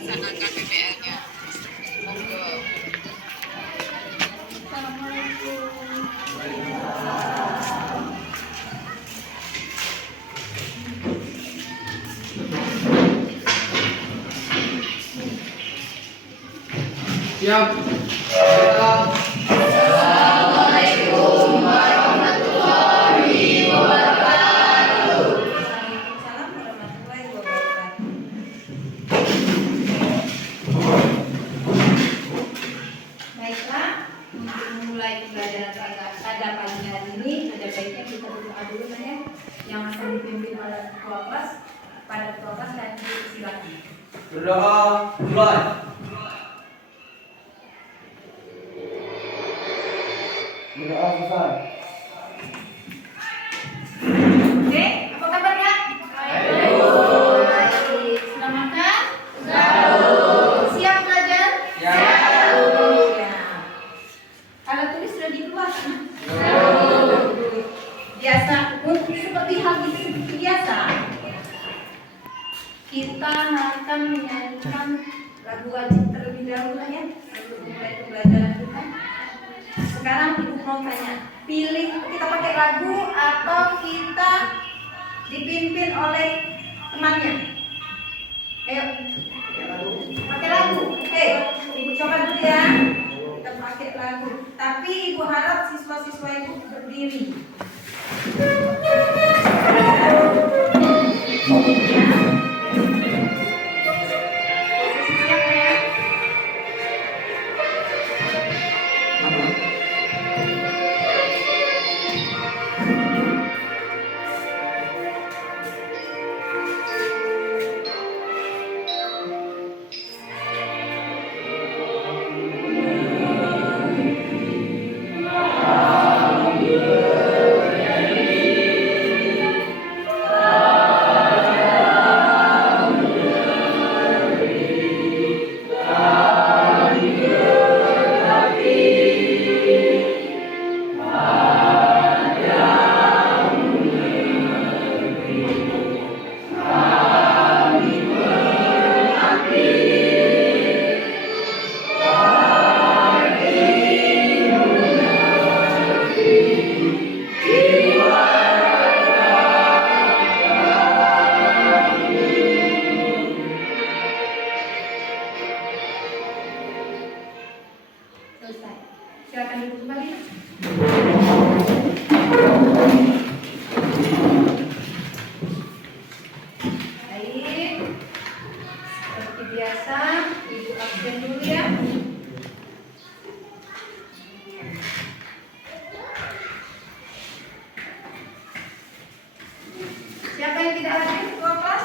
melaksanakan PPL-nya. Monggo. Siap. Assalamualaikum warahmatullahi wabarakatuh. Waalaikumsalam warahmatullahi wabarakatuh. Baiklah, untuk memulai pembelajaran pada pagi hari ini, ada baiknya kita berdoa dulu ya, yang akan dipimpin oleh ketua kelas. Pada ketua kelas saya silakan. Berdoa mulai. Berdoa selesai. Oke, apa kabarnya? Baik. Sudah makan? Siap belajar? Siap. Kalau tulis sudah di kelas, biasa untuk seperti hal seperti biasa. Kita akan menyanyikan lagu wajib terlebih dahulu ya untuk memulai pembelajaran kita. Sekarang ibu mau tanya, pilih kita pakai lagu atau kita dipimpin oleh temannya? Ayo, pakai lagu. Oke, ibu coba dulu ya. Kita pakai lagu. Tapi ibu harap siswa-siswa ibu berdiri. Posisi siapa ya? Selesai. Silakan ibu kembali. Baik. Seperti biasa, ibu absen dulu ya. Siapa yang tidak hadir ketua kelas?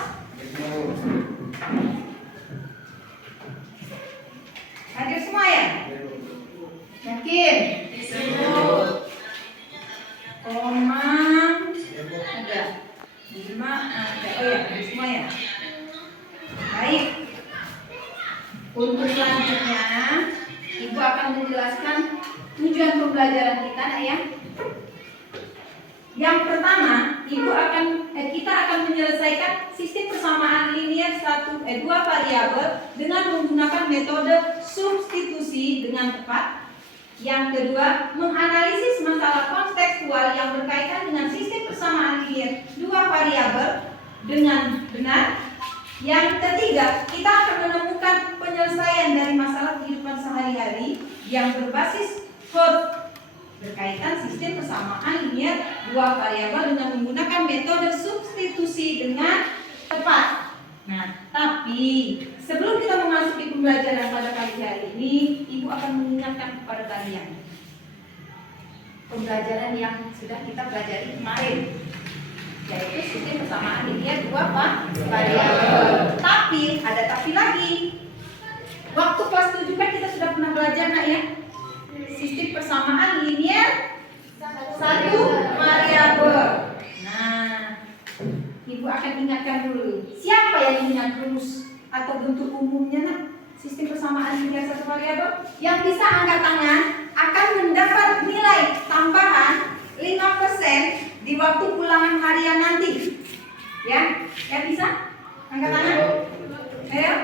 Hadir semua ya? Yakin? Komang ada, Bima ada. Oh ya, hadir semua ya. Baik. Untuk selanjutnya, ibu akan menjelaskan tujuan pembelajaran kita, ya. Yang pertama, kita akan menyelesaikan sistem persamaan linier dua variabel dengan menggunakan metode substitusi dengan tepat. Yang kedua, menganalisis masalah kontekstual yang berkaitan dengan sistem persamaan linier dua variabel dengan benar. Yang ketiga, kita akan menemukan penyelesaian dari masalah kehidupan sehari-hari yang berbasis code berkaitan sistem persamaan linier dua variabel dengan menggunakan metode substitusi dengan tepat. Nah, tapi sebelum kita memasuki pembelajaran pada pagi hari ini, ibu akan mengingatkan kepada kalian pembelajaran yang sudah kita pelajari kemarin, yaitu sistem persamaan linier dua variabel. Tapi ada tapi lagi. Waktu kelas 7 kan kita sudah pernah belajar, nak ya? Sistem persamaan linier satu variabel. Nah, ibu akan ingatkan dulu. Siapa yang ingat rumus atau bentuk umumnya, nak? Sistem persamaan linier satu variabel. Yang bisa angkat tangan akan mendapat nilai tambahan 5% di waktu ulangan harian nanti. Ya, yang bisa angkat tangan. Ayo.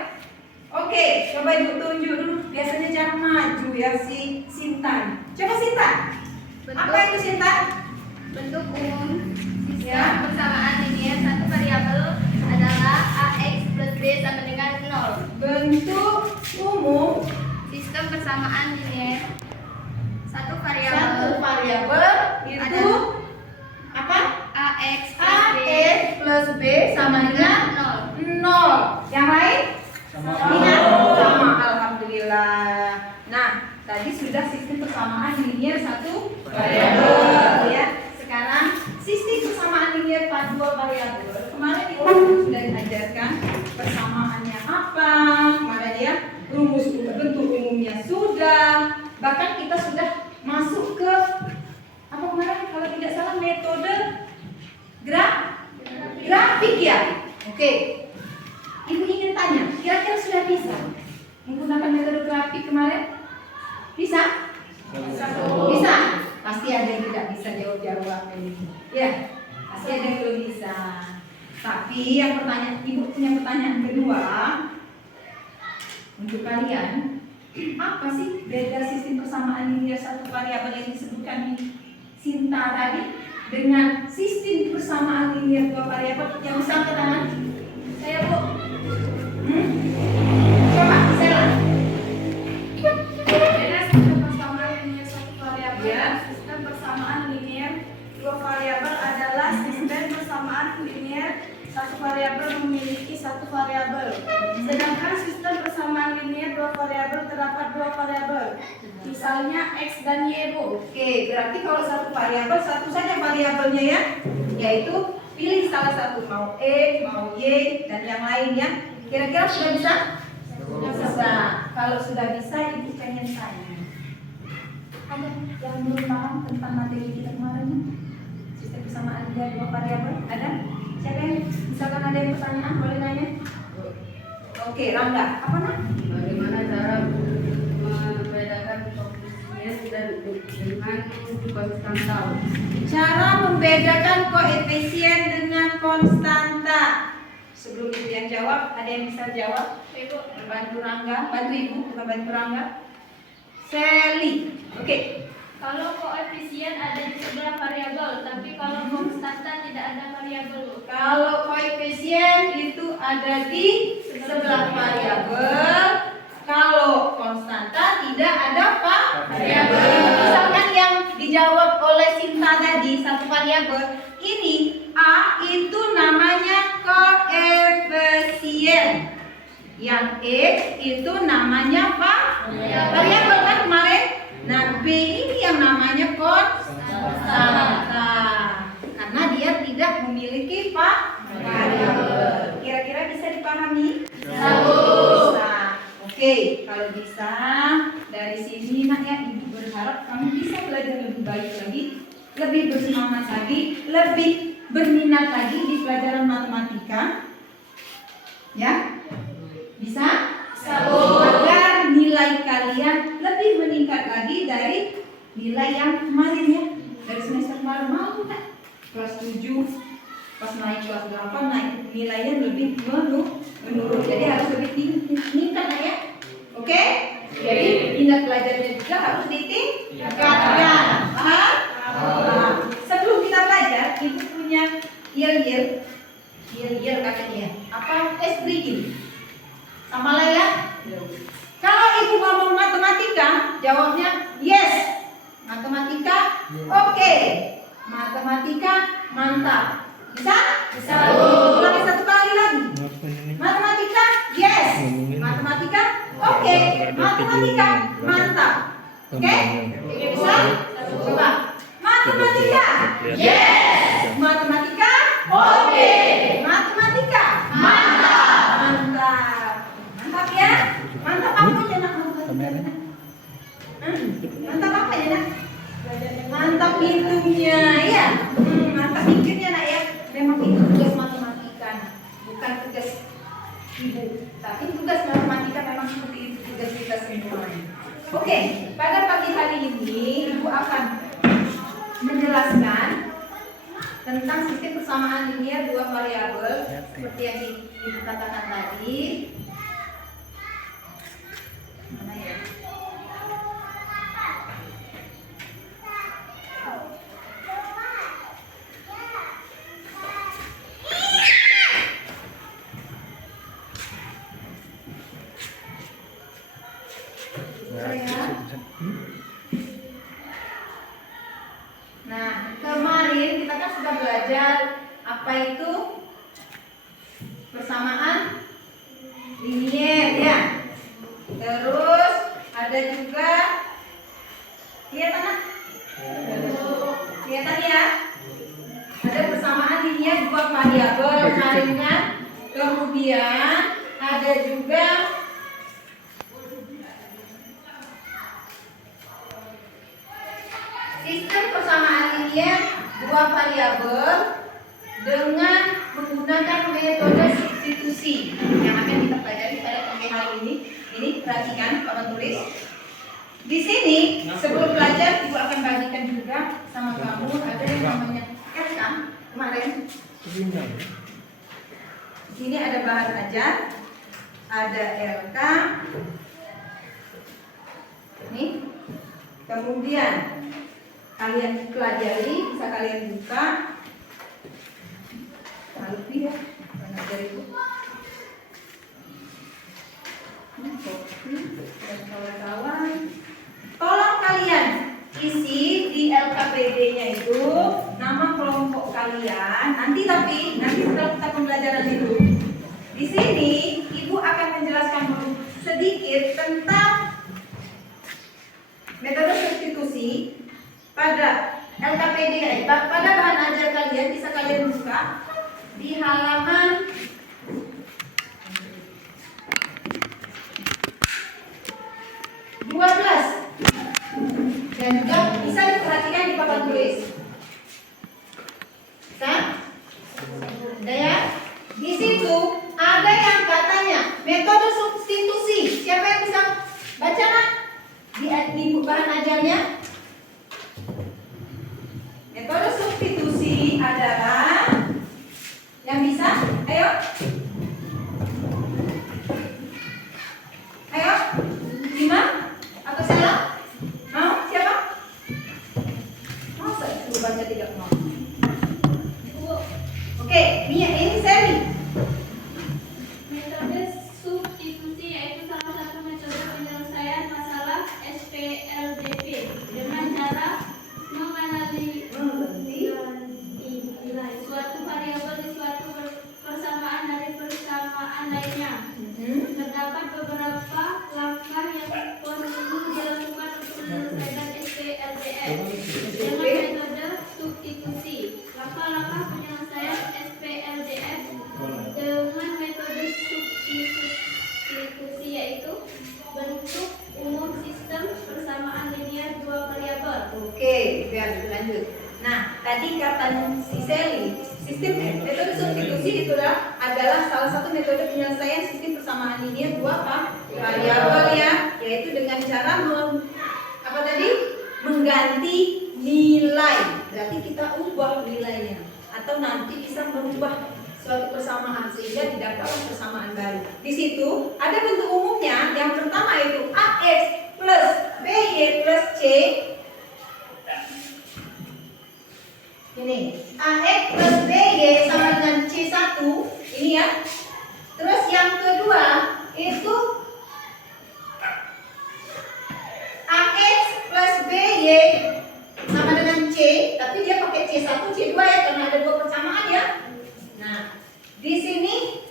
Oke. Oke, coba Ibu tunjuk dulu. Biasanya jangan maju ya si Sinta. Coba Sinta. Apa itu Sinta? Bentuk umum sistem Ya. persamaan linier satu variabel adalah ax plus b sama dengan 0. Bentuk umum Sistem persamaan linier satu variabel satu variabel itu apa? ax Ax plus b sama dengan 0. Yang lain? Sama. Sama. Alhamdulillah. Nah, tadi sudah sistem persamaan linier satu variabel ya. Sekarang sistem persamaan linier dua variabel. Kemarin kita sudah diajarkan persamaannya apa. Kemarin ya, rumus bentuk umumnya sudah. Bahkan kita sudah masuk ke apa kemarin kalau tidak salah metode grafik ya. Oke. Ibu ingin tanya, kira-kira sudah bisa menggunakan metode grafik kemarin? Bisa? Bisa? Pasti ada yang tidak bisa jawab ini. Ya, pasti ada yang belum bisa. Tapi yang pertanyaan, Ibu punya pertanyaan kedua untuk kalian. Apa sih beda sistem persamaan linier satu variabel yang disebutkan di Sinta tadi dengan sistem persamaan linier dua variabel? Yang bisa angkat tangan? Saya Bu. Coba, Sela. Beda sistem persamaan linier satu variabel Ya. dan sistem persamaan linier dua variabel adalah sistem persamaan linier satu variabel memiliki satu variabel. Sedangkan sistem persamaan linier dua variabel terdapat dua variabel. Misalnya x dan y, Bu. Oke, berarti kalau satu variabel satu saja variabelnya ya, yaitu pilih salah satu mau x, mau y dan yang lainnya. Kira-kira sudah bisa? Bisa. Kalau sudah bisa, Ibu pengen tanya. Ada yang belum paham tentang materi kita kemarin? Sistem persamaan linier dua variabel? Ada? Siapa yang misalkan ada yang pertanyaan boleh nanya? Oke, Rangga. Apa nak? Bagaimana cara membedakan koefisien dan dengan konstanta? Cara membedakan koefisien dengan konstanta. Sebelum Ibu yang jawab, ada yang bisa jawab? Ibu. Bantu Rangga, bantu Ibu, bukan bantu Rangga. Sally. Oke. Kalau koefisien ada di sebelah variabel, tapi kalau konstanta tidak ada variabel, Bu. Kalau koefisien itu ada di sebelah variabel, kalau konstanta tidak ada variabel. Misalkan yang dijawab oleh Sinta tadi satu variabel, ini A itu namanya koefisien. Yang X itu namanya variabel kan kemarin. Nah, B ini yang namanya konstanta. Karena dia tidak memiliki variabel. Kira-kira bisa dipahami? Bisa. Oke, kalau bisa dari sini nak ya, Ibu berharap kamu bisa belajar lebih baik lagi, lebih bersemangat lagi, lebih berminat lagi di pelajaran matematika. Ya? Bisa? Agar nilai kalian lebih meningkat lagi dari nilai yang kemarin ya. Dari semester kemarin mau nggak? Kelas 7 pas naik kelas 8 naik nilainya lebih menurun. Jadi harus lebih meningkat ya. Oke? Jadi minat belajarnya juga harus ditingkatkan. Paham? Nah, sebelum kita belajar, Ibu punya yel katanya. Apa? Breaking. Sama lah ya. Kalau Ibu ngomong matematika, jawabnya yes. Matematika, oke. Matematika, mantap. Bisa? Bisa. Ulangi satu kali lagi. Matematika, yes. Matematika, oke. Matematika, mantap. Oke? Bisa? Coba. Matematika, yes. Matematika, oke. Matematika, mantap. Mantap ya? Mantap apa aja nak? Mantap apa ya nak? Mantap hitungnya ya. Mantap hitungnya nak ya. Memang itu tugas matematika, bukan tugas Ibu. Tapi tugas matematika memang seperti itu tugas kita semua. Oke, pada pagi hari ini Ibu akan menjelaskan tentang sistem persamaan linier dua variabel seperti yang Ibu katakan tadi. Nah, kemarin kita kan sudah belajar apa itu persamaan linier ya. Terus ada juga kelihatan ya. Ada persamaan linier dua variabel kemarin kan. Kemudian ada juga sistem persamaan linier dua variabel dengan menggunakan metode substitusi yang akan kita pelajari pada pagi hari ini. Ini perhatikan Pak tulis. Di sini sebelum belajar Ibu akan bagikan juga sama kamu ada yang namanya LK kemarin. Di sini ada bahan ajar, ada LK. Ini. Kemudian kalian pelajari, bisa kalian buka. Lebih ya, belajar itu. Dan kawan-kawan, tolong kalian isi di LKPD-nya itu nama kelompok kalian. Nanti setelah kita pembelajaran itu, di sini Ibu akan menjelaskan sedikit tentang metode substitusi pada LKPD, pada bahan ajar kalian. Bisa kalian buka di halaman 12 dan juga bisa diperhatikan di papan tulis. Bisa? Ada ya? Di situ ada yang katanya metode substitusi. Siapa yang bisa baca nak? Di bahan ajarnya. Metode substitusi adalah yang bisa? Ayo. Ayo. Lima? Atau salah? Mau? Siapa? Masa itu baca tidak mau? Oke, ini Seri. Metode substitusi yaitu salah satu metode penyelesaian masalah SPLDP dengan cara mengenali suatu variabel di suatu persamaan dari persamaan lainnya. Terdapat beberapa langkah yang perlu dilakukan untuk menyelesaikan SPLDF dengan metode substitusi. Langkah-langkah penyelesaian SPLDF dengan metode substitusi yaitu bentuk umum sistem persamaan linier dua variabel. Oke, biar lanjut. Nah, tadi kata si Sally, sistem metode substitusi itu adalah salah satu metode penyelesaian sistem persamaan linier dua variabel ya, yaitu dengan cara mengganti nilai. Berarti kita ubah nilainya atau nanti bisa merubah suatu persamaan sehingga didapatkan persamaan baru. Di situ ada bentuk umumnya. Yang pertama itu AX plus BY plus C. Ini AX plus BY sama dengan C1. Ini ya. Terus yang kedua itu AX plus BY sama dengan C, tapi dia pakai C1, C2 ya karena ada dua persamaan ya. Nah, di sini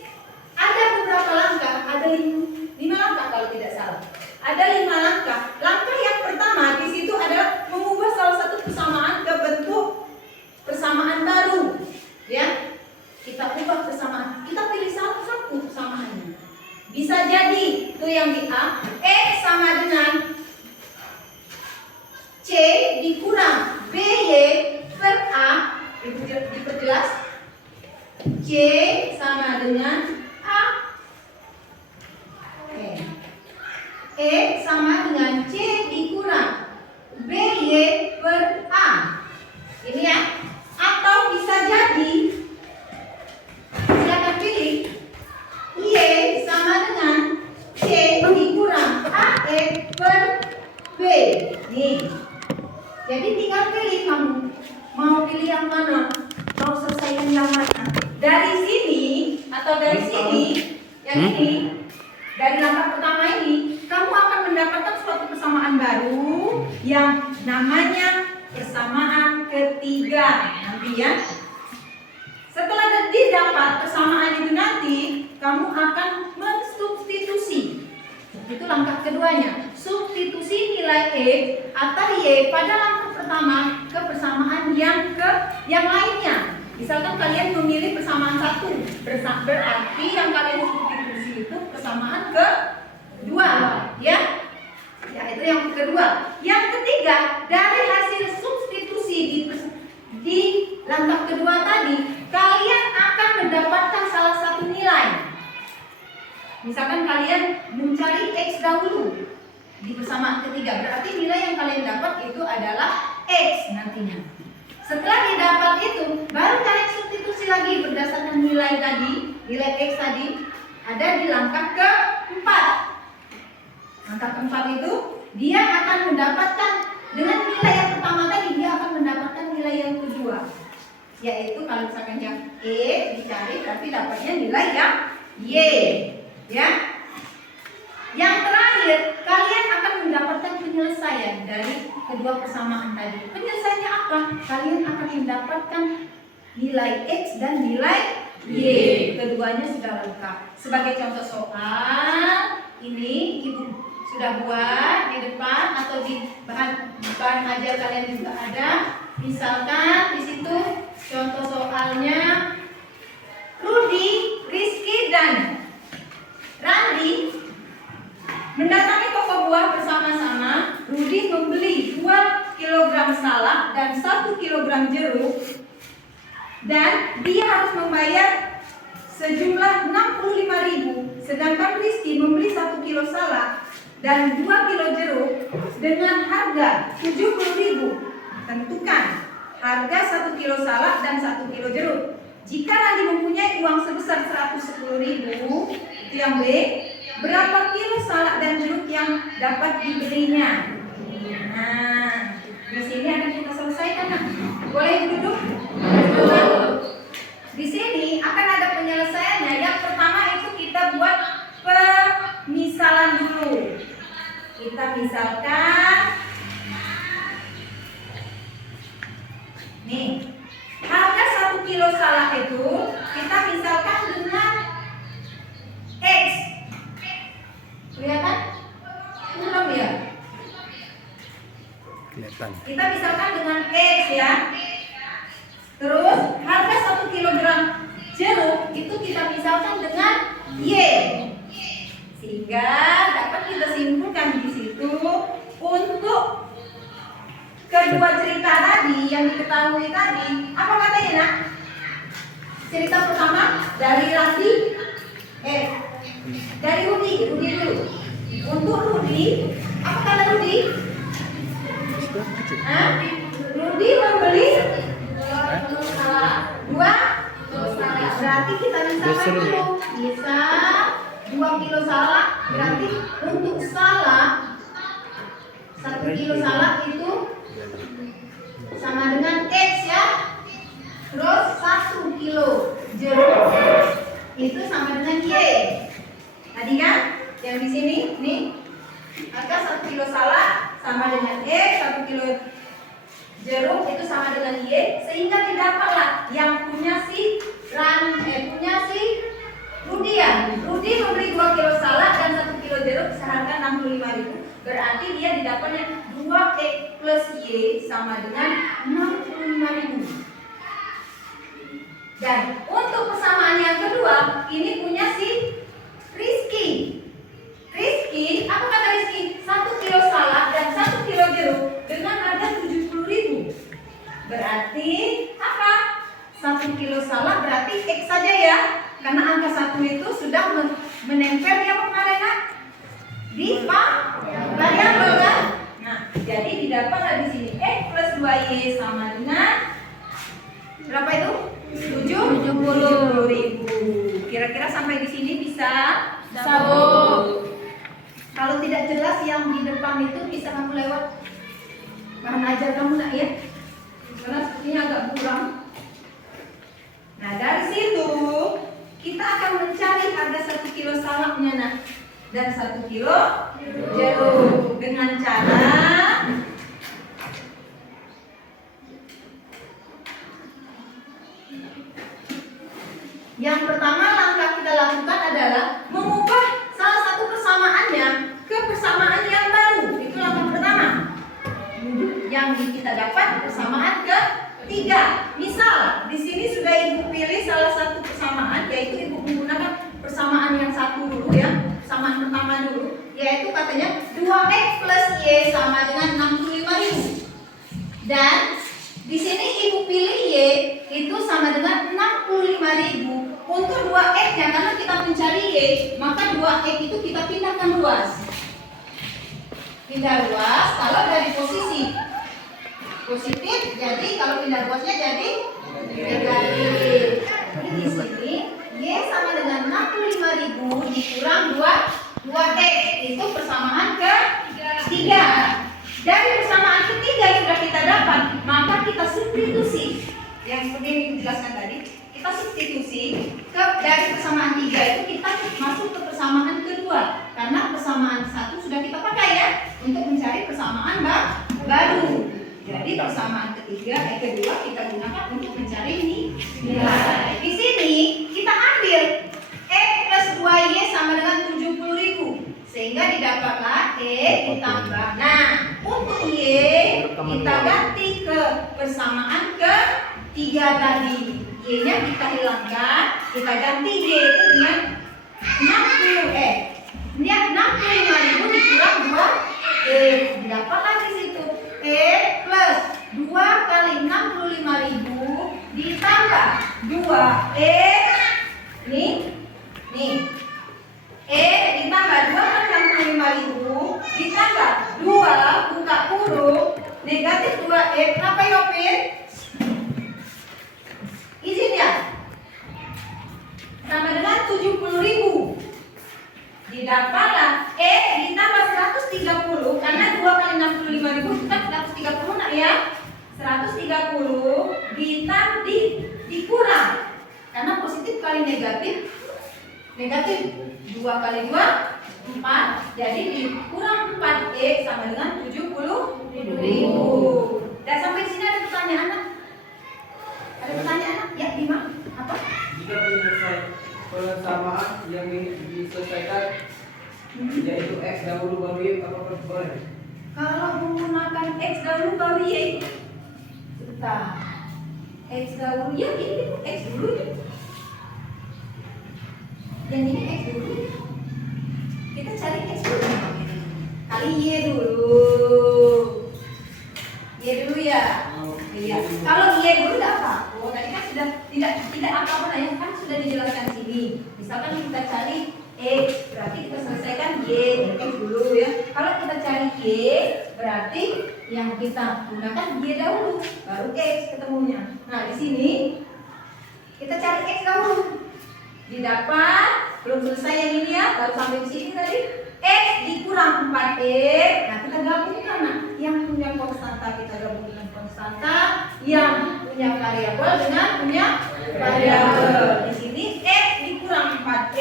ada beberapa langkah, ada 5 langkah kalau tidak salah. Ada 5 langkah. Langkah yang pertama di situ adalah mengubah salah satu persamaan ke bentuk persamaan baru. Ya. Kita ubah persamaan. Kita pilih salah satu persamaannya. Bisa jadi itu yang di A, X sama dengan C dikurang BY per A. Diperjelas. C sama dengan A. E sama dengan C dikurang BY per A. Ini ya. Atau bisa jadi silakan pilih Y sama dengan C dikurang AE per B. Nih. Jadi tinggal pilih kamu mau pilih yang mana, mau selesaikan yang mana. Dari sini atau dari sini, yang ini dari langkah pertama ini, kamu akan mendapatkan suatu persamaan baru yang namanya persamaan ketiga nanti ya. Setelah didapat persamaan itu nanti, kamu akan mensubstitusi. Itu langkah keduanya. Substitusi nilai X atau Y pada langkah pertama ke persamaan yang lainnya. Misalkan kalian memilih persamaan 1, berarti yang kalian substitusi itu persamaan kedua, ya. Ya, itu yang kedua. Yang ketiga, dari hasil substitusi di langkah kedua tadi, kalian akan mendapatkan salah satu nilai. Misalkan kalian mencari X dahulu di persamaan ketiga, berarti nilai yang kalian dapat itu adalah X nantinya. Setelah didapat itu, baru kalian substitusi lagi berdasarkan nilai tadi, nilai X tadi ada di langkah keempat. Langkah keempat itu dia akan mendapatkan dengan nilai yang pertama tadi, dia akan mendapatkan nilai yang kedua, yaitu kalau misalkan yang E dicari berarti dapatnya nilai yang Y, ya. Yang terakhir, kalian akan mendapatkan penyelesaian dari kedua persamaan tadi. Penyelesaiannya apa? Kalian akan mendapatkan nilai X dan nilai Y. Keduanya sudah lengkap. Sebagai contoh soal, ini Ibu sudah buat di depan atau di bahan ajar kalian juga ada. Misalkan di situ contoh soalnya Rudi, Rizky dan Randi mendatangi toko buah bersama-sama. Rudi membeli 2 kg salak dan 1 kg jeruk, dan dia harus membayar sejumlah 65.000. Sedangkan Rizky membeli 1 kilo salak dan 2 kilo jeruk dengan harga 70.000. Tentukan harga 1 kilo salak dan 1 kilo jeruk. Jika Randi mempunyai uang sebesar 110.000, itu yang B, berapa kilo salak dan jeruk yang dapat dibelinya? Nah, di sini akan kita selesaikan. Nah, boleh duduk? Di sini akan ada penyelesaiannya. Yang pertama itu kita buat pemisalan dulu. Kita misalkan nih, harga 1 kilo salak itu kita misalkan dengan X. Kelihatan? Kurang ya? Kelihatan. Kita misalkan dengan X ya. Terus harga 1 kilogram jeruk itu kita misalkan dengan Y. Sehingga dapat kita simpulkan di situ untuk kedua cerita tadi yang diketahui tadi, apa katanya nak? Cerita pertama dari Randi, dari Rudi dulu. Untuk Rudi, apa kata Rudi? Rudi membeli 2 salak. Berarti kita misalkan dulu, bisa 2 kilo salak. Berarti untuk salak 1 kilo salak itu sama dengan X ya. Terus 1 kilo jeruk itu sama dengan Y. Tadi kan yang di sini nih, harga 1 kilo salak sama dengan X, 1 kilo jeruk itu sama dengan Y, sehingga didapatlah yang punya si Rudi ya. Rudi membeli 2 kilo salak dan 1 kilo jeruk seharga 65.000. Berarti dia didapatnya 2X plus Y sama dengan 65.000. Dan untuk persamaan yang kedua, ini punya si Rizky. Rizky, apa kata Rizky? 1 kilo salak dan 1 kilo jeruk dengan harga 70.000. Berarti apa? 1 kilo salak berarti X saja ya. Karena angka 1 itu sudah menempel ya kemarin di variabel kan? Nah, jadi didapatlah di sini X plus 2Y sama dengan berapa itu? 70.000. Kira-kira sampai di sini bisa? Bu. Kalau tidak jelas yang di depan itu bisa kamu lewat bahan ajar kamu nak ya? Karena sepertinya agak kurang. Nah, dari situ kita akan mencari harga 1 kilo salaknya. Nah, dan 1 kilo jeruk. Dengan cara yang pertama langkah kita lakukan adalah mengubah salah satu persamaannya ke persamaan yang baru. Itu langkah pertama. Yang kita dapat persamaan ketiga. Misal di sini sudah ibu pilih salah satu persamaan, yaitu ibu menggunakan persamaan yang satu dulu ya, persamaan pertama dulu, yaitu katanya 2x plus y sama dengan 65.000. Dan di sini ibu pilih y itu sama dengan 65.000. Untuk 2x ya, karena kita mencari y, maka 2x itu kita pindahkan ruas. Pindah ruas kalau dari posisi positif, jadi kalau pindah ruasnya jadi negatif. Jadi di sini y sama dengan 65.000 dikurang 2x itu persamaan ketiga. Dari persamaan ketiga yang sudah kita dapat, maka kita substitusi. Yang seperti yang dijelaskan tadi, kita substitusi dari persamaan 3 itu kita masuk ke persamaan kedua, karena persamaan 1 sudah kita pakai ya untuk mencari persamaan baru. Jadi persamaan kedua kita gunakan untuk mencari nilai. Di sini kita ambil x plus 2y sama dengan 70.000, sehingga didapatlah x ditambah. Nah, untuk y kita ganti ke persamaan ketiga tadi. Y-nya kita hilangkan, kita ganti y itu dengan 65.000 dikurang 2 didapatlah di situ plus 2 kali 65.000 ditambah 2 nih ditambah 2 kali 65.000 ditambah 2 buka kurung negatif 2 kenapa ya Opin? Izin ya, sama dengan 70.000. Didapatlah ditambah 130, karena 2 kali 65.000 itu kan 130 nak ya. 130 dikurang, karena positif kali negatif 2 kali 2 4, jadi dikurang 4x sama dengan 70.000. Dan sampai sini ada pertanyaan nak? Ada pertanyaan nak? Ya, Bima? Apa? Jika persamaan yang diselesaikan yaitu x dahulu baru y, apakah boleh? Kalau menggunakan x dahulu baru y, sebentar. X dahulu ya, ini x dulu ya. Yang ini x dulu. Kita cari x dulu. Kali y dulu. Y dulu ya. Iya. Kalau y dulu tidak apa? Oh, tadi kan sudah tidak apa-apa ya, kan sudah dijelaskan sini. Misalkan kita cari x, berarti kita selesaikan y x dulu ya. Kalau kita cari y, berarti yang kita gunakan y dahulu, baru x ketemunya. Nah, di sini kita cari x dahulu. Didapat, belum selesai yang ini ya, baru sampai di sini tadi. X dikurang 4x. Nah, kita gabungkan. Nah, yang punya konstanta kita gabung dengan konstanta, yang punya variabel dengan punya variabel. Di sini x dikurang 4x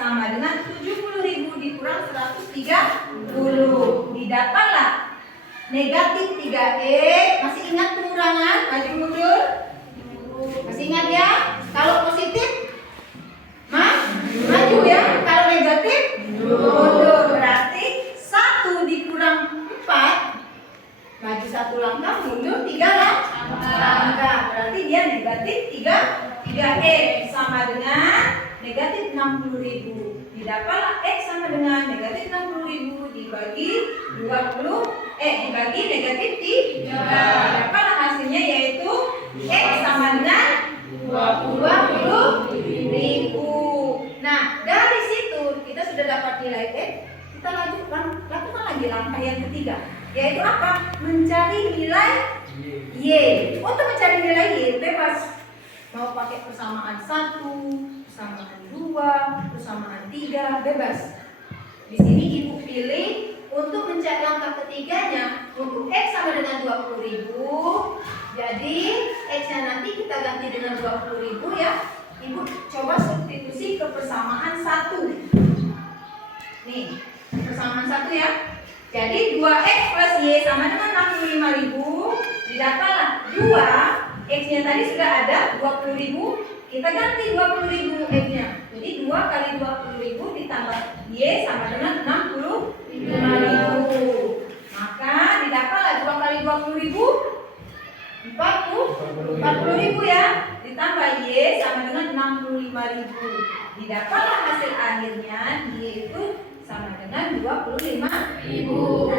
sama dengan 70.000 dikurang 130. Didapatlah negatif 3x. Masih ingat pengurangan? Maju mundur. Masih ingat ya? Kalau positif maju ya. Kalau negatif mundur. Berarti 1 dikurang 4, maju 1 langkah, mundur 3 langkah. Berarti dia negatif 3x sama dengan negatif 60.000. Didapatlah x sama dengan negatif 60.000 dibagi 20 dibagi negatif 3. Dapatlah hasilnya yaitu x sama dengan 20.000. Nah, dari situ kita sudah dapat nilai x. Kita lakukan lagi langkah yang ketiga, yaitu apa? Mencari nilai y. Untuk mencari nilai y bebas, mau pakai persamaan 1, persamaan 2, persamaan 3, bebas. Di sini ibu pilih untuk mencari langkah ketiganya, untuk x sama dengan 20.000. Jadi x-nya nanti kita ganti dengan 20.000 ya. Ibu coba substitusi ke persamaan 1. Nih, persamaan 1 ya. Jadi 2X plus Y sama dengan 65.000. Didapatlah 2, X-nya tadi sudah ada 20.000. Kita ganti 20.000 X-nya. Jadi 2 kali 20.000 ditambah Y sama dengan 65.000. Maka didapatlah 2 kali 20.000 40.000 ya. Ditambah Y sama dengan 65.000. Didapatlah hasil akhirnya Y itu sama dengan 25.000. Nah,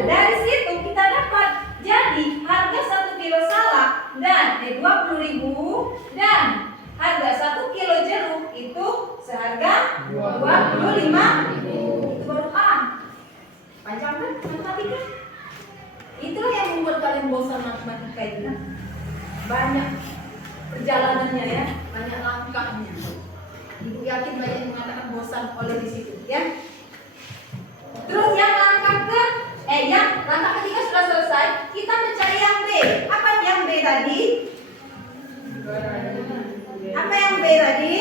dari situ kita dapat jadi harga 1 kilo salak dan 20.000 dan harga 1 kilo jeruk itu seharga 25.000. Itu baru A. Panjang kan matematika? Itulah yang membuat kalian bosan matematika itu. Banyak perjalanannya ya, banyak langkahnya. Ibu yakin banyak yang mengatakan bosan oleh di situ ya. Terus yang langkah ketiga sudah selesai. Kita mencari yang B. Apa yang B tadi? Apa yang B tadi?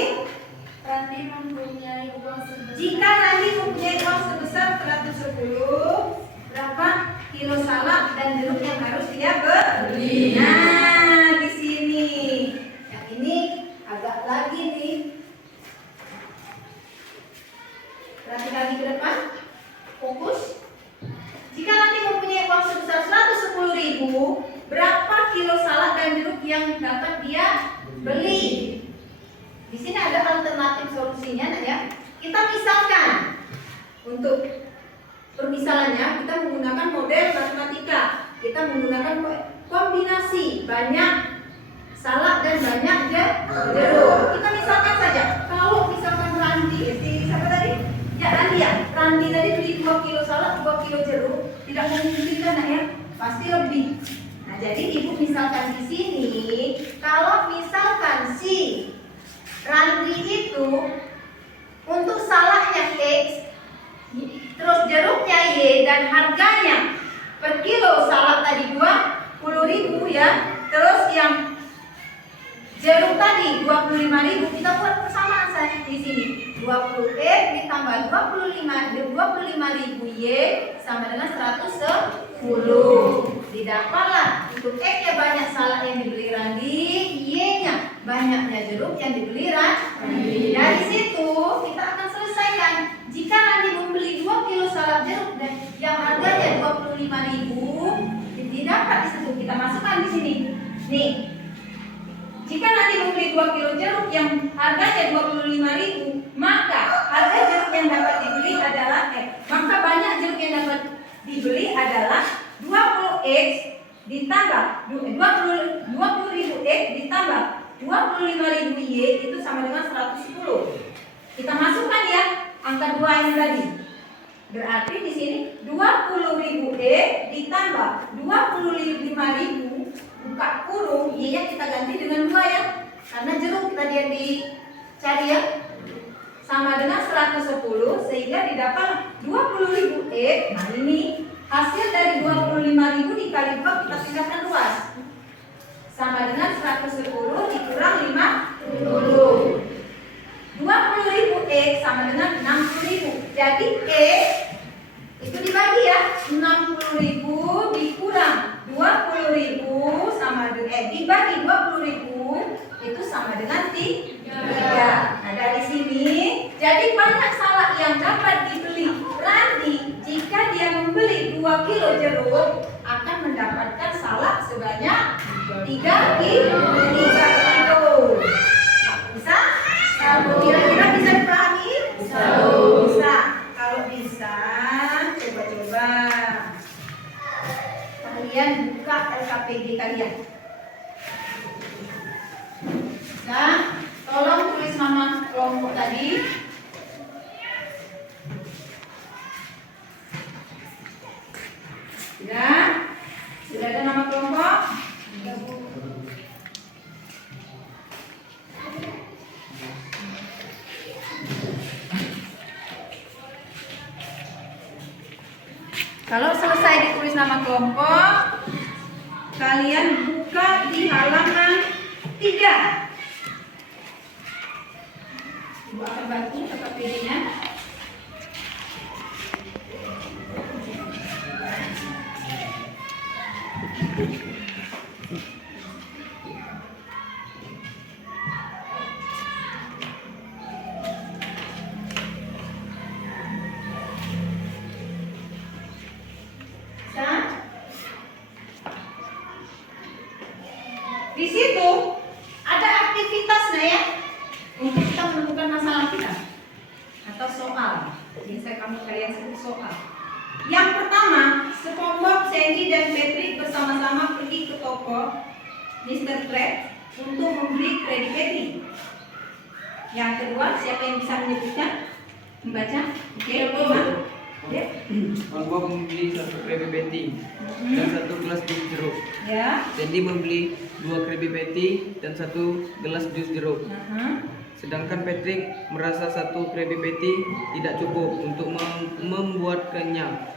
Randi mempunyai uang sebesar. Jika Randi mempunyai uang sebesar 110, berapa kilo salak dan jeruk yang harus dia beli? Nah, di sini. Yang ini agak lagi nih. Perhatikan lagi ke depan. Fokus. Jika Randi mempunyai uang sebesar 110.000, berapa kilo salak dan jeruk yang dapat dia beli? Di sini ada alternatif solusinya ya. Kita misalkan untuk permisalannya kita menggunakan model matematika. Kita menggunakan kombinasi banyak salak dan banyak jeruk. Kita misalkan saja kalau misalkan Randi, siapa tadi? Ya Randi ya. Randi tadi beli 2 kilo salak, 2 kilo jeruk. Tidak memungkinkan ya. Pasti lebih. Nah, jadi ibu misalkan di sini kalau misalkan si Randi itu untuk salaknya X, terus jeruknya Y dan harganya per kilo salak tadi 20.000 ya. Terus yang jeruk tadi 25.000, kita buat persamaan saja di sini. 20X ditambah 25.000 Y sama dengan 110. Didapatlah untuk X-nya banyak salak yang dibeli Randi, Y-nya banyaknya jeruk yang dibeli Randi. Dari situ kita akan selesaikan. Jika Randi membeli 2 kilo salak jeruk dan yang harganya 25.000, didapat di situ. Kita masukkan di sini. Nih. Jika Randi membeli 2 kilo jeruk yang harganya 25.000, maka harga jeruk yang dapat dibeli adalah maka banyak jeruk yang dapat dibeli adalah 20X ditambah 20.000 X ditambah 25.000 Y itu sama dengan 110. Kita masukkan ya angka 2 ini tadi. Berarti di sini 20.000 X ditambah 25.000 buka kurung Y-nya kita ganti dengan 2 ya. Karena jeruk tadi yang dicari ya. Sama dengan 110 sehingga didapat 20.000 X. Nah ini hasil dari 25.000 dikali 2 kita pindahkan luas. Sama dengan 110 dikurang 50. 20.000 X sama dengan 60.000. Jadi X itu dibagi ya. 60.000 dikurang 20.000 sama dengan dibagi 20.000 itu sama dengan 3. Nah dari sini jadi banyak salak yang dapat dibeli Randi jika dia membeli 2 kilo jeruk akan mendapatkan salak sebanyak 3 kilo. Bisa? Kira-kira bisa dipahami? Bisa. Kalau bisa coba-coba kalian buka LKPD kalian. Nah, tolong tulis nama kelompok tadi. Sudah ada nama kelompok? Kalau selesai ditulis nama kelompok, kalian buka di halaman 3. Ibu akan bantu LKPD-nya. Di situ ada aktivitasnya ya, untuk kita menemukan masalah kita atau soal. Biasa kalian sebut soal. Yang pertama, SpongeBob, Sandy dan Patrick bersama-sama pergi ke toko Mr. Krabs untuk membeli Krabby Patty. Yang kedua, siapa yang bisa menyebutkan? Membaca? Oke, Oke. SpongeBob membeli 1 Krabby Patty dan 1 gelas jus jeruk. Ya. Sandy membeli 2 Krabby Patty dan 1 gelas jus jeruk. Sedangkan Patrick merasa 1 Krabby Patty tidak cukup untuk membuat kenyang.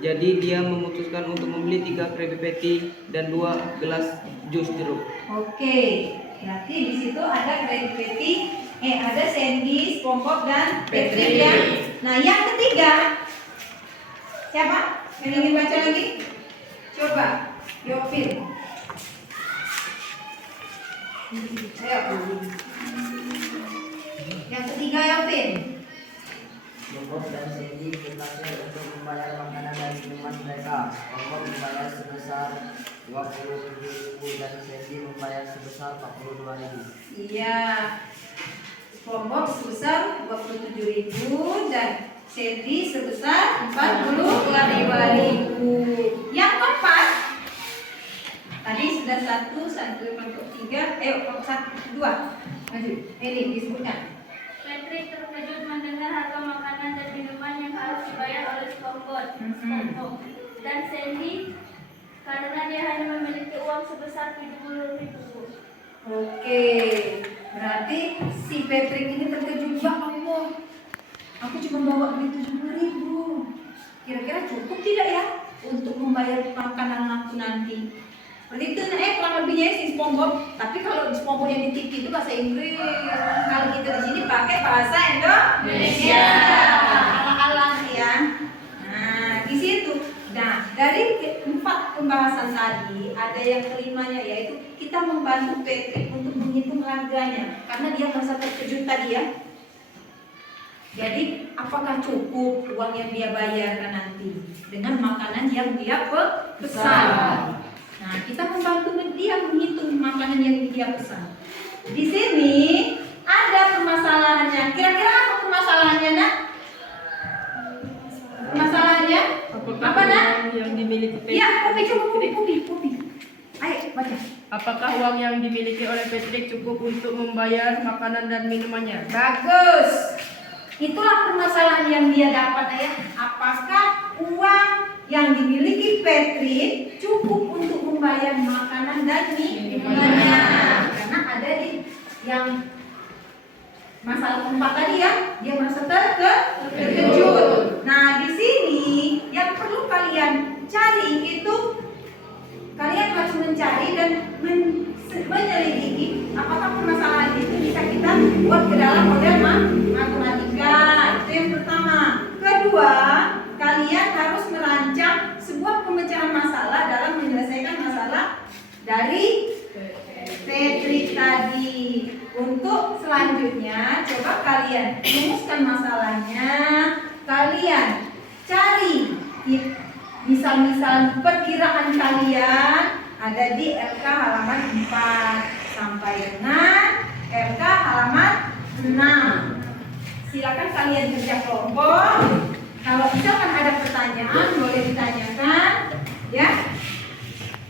Jadi dia memutuskan untuk membeli 3 Krabby Patty dan 2 gelas jus jeruk. Oke, berarti di situ ada Krabby Patty, ada Sandy, SpongeBob dan Patrick ya. Nah, yang ketiga siapa? Yang ingin baca lagi? Coba, Yopin. Ayo. Yang ketiga Yopin. SpongeBob dan Sandy berhasil untuk membayar makanan dan minuman mereka. SpongeBob membayar sebesar 27.000 dan Sandy membayar sebesar 42.000. Iya. SpongeBob sebesar 27.000 dan Sandy sebesar 42.000. Yang keempat, tadi sudah 1 sampai kelompok 3. Ayo kelompok 1, 2. Maju. Ini disebutkan. Patrick terkejut mendengar harga makanan dan minuman yang harus dibayar oleh SpongeBob dan Sandy karena dia hanya memiliki uang sebesar 70.000. Oke, berarti si Patrick ini terkejut. Ya Allah, aku cuma bawa duit 70.000. Kira-kira cukup tidak ya untuk membayar makanan aku nanti? Seperti itu, kurang lebihnya si SpongeBob. Tapi kalau SpongeBob yang di TV itu bahasa Inggris, kalau kita di sini pakai bahasa Indonesia. Ala-ala ya. Nah, di situ. Nah, dari 4 pembahasan tadi, ada yang kelimanya yaitu kita membantu Patrick untuk menghitung harganya karena dia merasa terkejut tadi ya. Jadi, apakah cukup uang yang dia bayarkan nanti dengan makanan yang dia pesan? Nah, kita membantu dia menghitung makanan yang dia pesan. Di sini ada permasalahannya. Kira-kira apa permasalahannya, Nak? Permasalahannya? Apa, Nak? Yang dimiliki Patrick? Ya, Popi. Ayo, baca. Apakah uang yang dimiliki oleh Patrick cukup untuk membayar makanan dan minumannya? Bagus. Itulah permasalahan yang dia dapat ya. Apakah uang yang dimiliki Patrick cukup untuk membayar makanan dan minumannya? Karena ada di yang masalah keempat tadi ya, dia merasa terkejut. Nah, di sini yang perlu kalian cari itu kalian harus mencari dan menyelidiki apakah permasalahan itu bisa kita buat ke dalam model matematika. Itu yang pertama. Kedua, kalian harus merancang sebuah pemecahan masalah dalam menyelesaikan masalah dari Patrick tadi. Untuk selanjutnya, coba kalian rumuskan masalahnya. Kalian cari misal-misal perkiraan kalian ada di LK halaman 4 sampai dengan LK halaman 6. Silakan kalian kerja kelompok. Kalau misalkan ada pertanyaan boleh ditanyakan ya.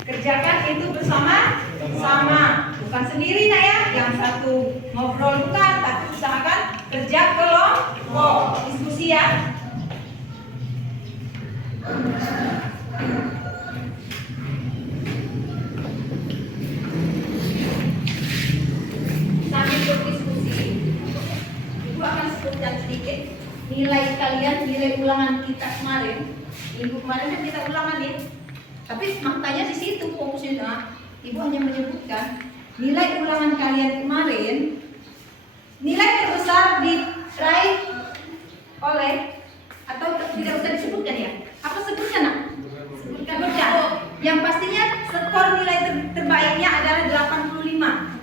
Kerjakan itu bersama-sama, bukan sendiri nak ya. Yang satu ngobrol bukan, tapi usahakan kerja kelompok, diskusi ya. Sambil berdiskusi, Ibu akan sebutkan sedikit nilai kalian, nilai ulangan kita kemarin. Minggu kemarin kan kita ulangan ya. Tapi maknanya di situ fokusnya. Ibu hanya menyebutkan nilai ulangan kalian kemarin. Nilai terbesar diraih oleh atau tidak usah disebutkan ya? Apa sebutkan nak? Sebutkan. Yang pastinya nilainya adalah 85.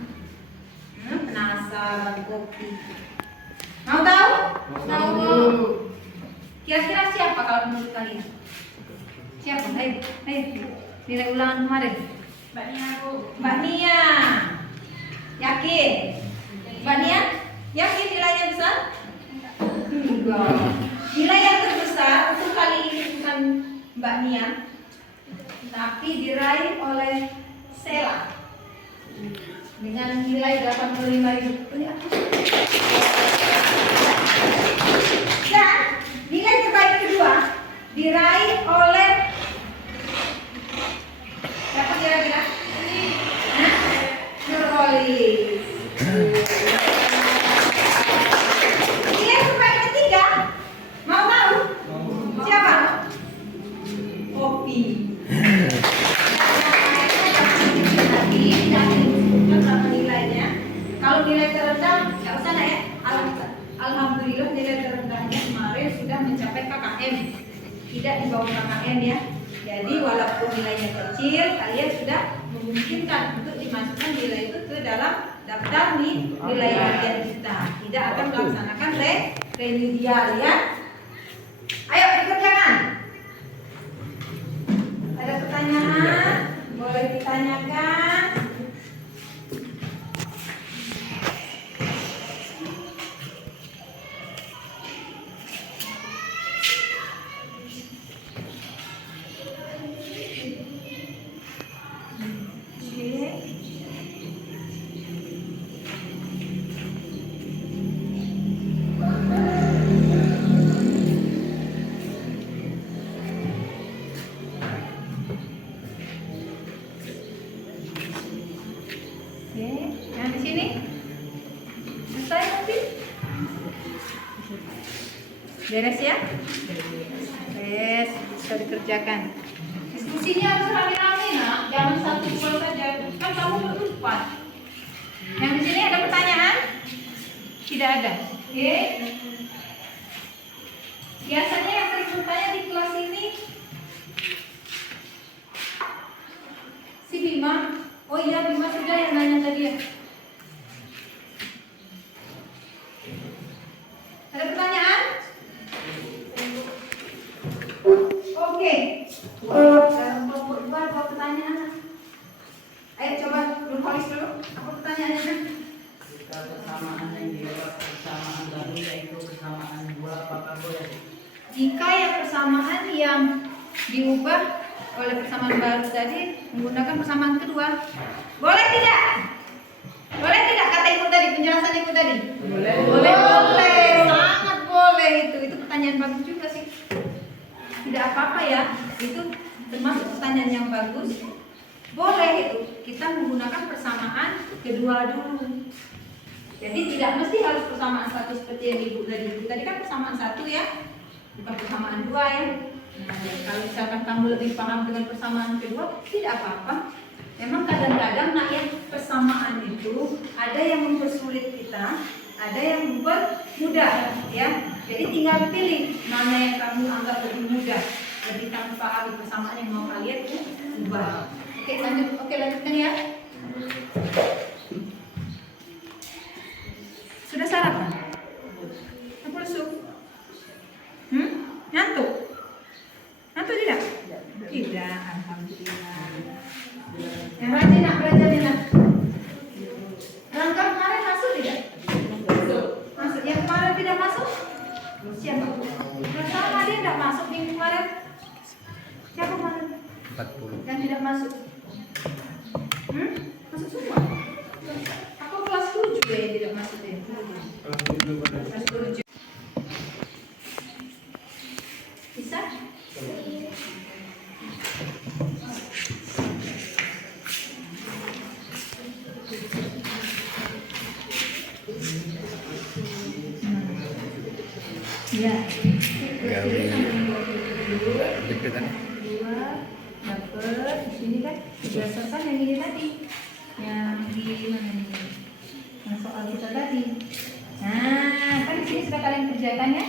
Penasaran kopi. Mau tahu? Tahu. Kira-kira siapa kalau menurut kalian? Siapa? Ayo. Nilai ulangan kemarin. Mbak Nia, Bu. Mbak Nia. Yakin? Mbak Nia? Yakin nilainya besar? Enggak. Nilai yang terbesar untuk kali ini bukan Mbak Nia, tapi diraih oleh Sela dengan nilai 85.000. Dan nilai terbaik kedua diraih oleh siapa kira-kira? Nurholis. Nilai terbaik ketiga, mau tahu? Siapa? Kopi. Tapi tidak disebutkan berapa nilainya. Kalau nilai terendah, nggak usah lah ya. Alhamdulillah nilai terendahnya kemarin sudah mencapai KKM. Tidak di bawah KKM ya. Jadi walaupun nilainya kecil, kalian sudah memungkinkan untuk dimasukkan nilai itu ke dalam daftar nilai harian kita. Tidak akan melaksanakan remedial ya. Ayo dikerjakan. Ada pertanyaan? Boleh ditanyakan. Yang di sini selesai nanti beres ya, beres bisa dikerjakan. Diskusinya harus rame-rame nak, jangan satu dua saja, kan kamu berempat. Yang di sini ada pertanyaan? Tidak ada. Oke. Biasanya yang sering bertanya di kelas ini si Bima. Oh iya, Bima sudah yang nanya tadi ya. Ada pertanyaan? Oke. Dalam kelompok 2 ada pertanyaan. Ayo coba Nurholis dulu. Apa pertanyaannya? Jika persamaan yang diubah persamaan baru yaitu persamaan 2, apakah boleh? Jika yang persamaan yang diubah oleh persamaan baru tadi menggunakan persamaan kedua, boleh tidak? Boleh tidak kata ibu tadi, penjelasan ibu tadi? Boleh. Boleh, sangat boleh itu. Itu pertanyaan bagus juga sih. Tidak apa-apa ya, itu termasuk pertanyaan yang bagus. Boleh itu, kita menggunakan persamaan kedua dulu. Jadi tidak mesti harus persamaan satu seperti yang ibu tadi. Ibu tadi kan persamaan satu ya, bukan persamaan dua ya. Nah, kalau misalkan kamu lebih paham dengan persamaan kedua, tidak apa-apa. Memang kadang-kadang nak ya persamaan itu ada yang mempersulit kita, ada yang mempermudah ya. Jadi tinggal pilih mana yang kamu anggap lebih mudah, lebih kamu pahami persamaan yang mau kalian ubah. Oke lanjut, lanjutkan ya. Sudah sarapan? Apa lesu? Ngantuk? Ngantuk tidak? Tidak, alhamdulillah. Yang rajin nak belajar nak. Rangka kemarin masuk tidak? Masuk. Yang kemarin tidak masuk? Siapa? Bersama dia tidak masuk minggu kemarin. Siapa kemarin? 40. Yang tidak masuk. Masuk semua. Aku kelas 7 ya yang tidak masuk ya. Kelas 7. Bisa? Ya. Dapat di sini kan berdasarkan yang ini tadi, yang di mana nih, yang soal kita tadi. Nah, kan di sini sudah kalian kerjakan ya.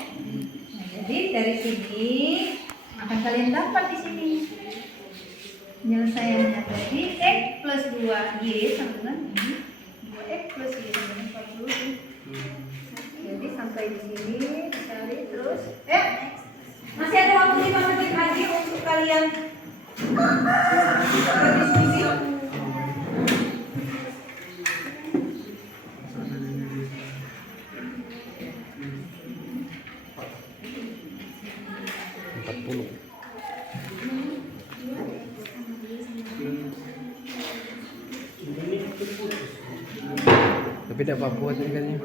Nah, jadi dari sini akan kalian dapat di sini. Penyelesaiannya tadi X plus 2Y sama dengan 2X plus Y dengan 40. Jadi sampai di sini dicari terus. Masih ada waktu 5 menit lagi untuk kalian berdiskusi. Tapi tidak apa-apa tadi katanya.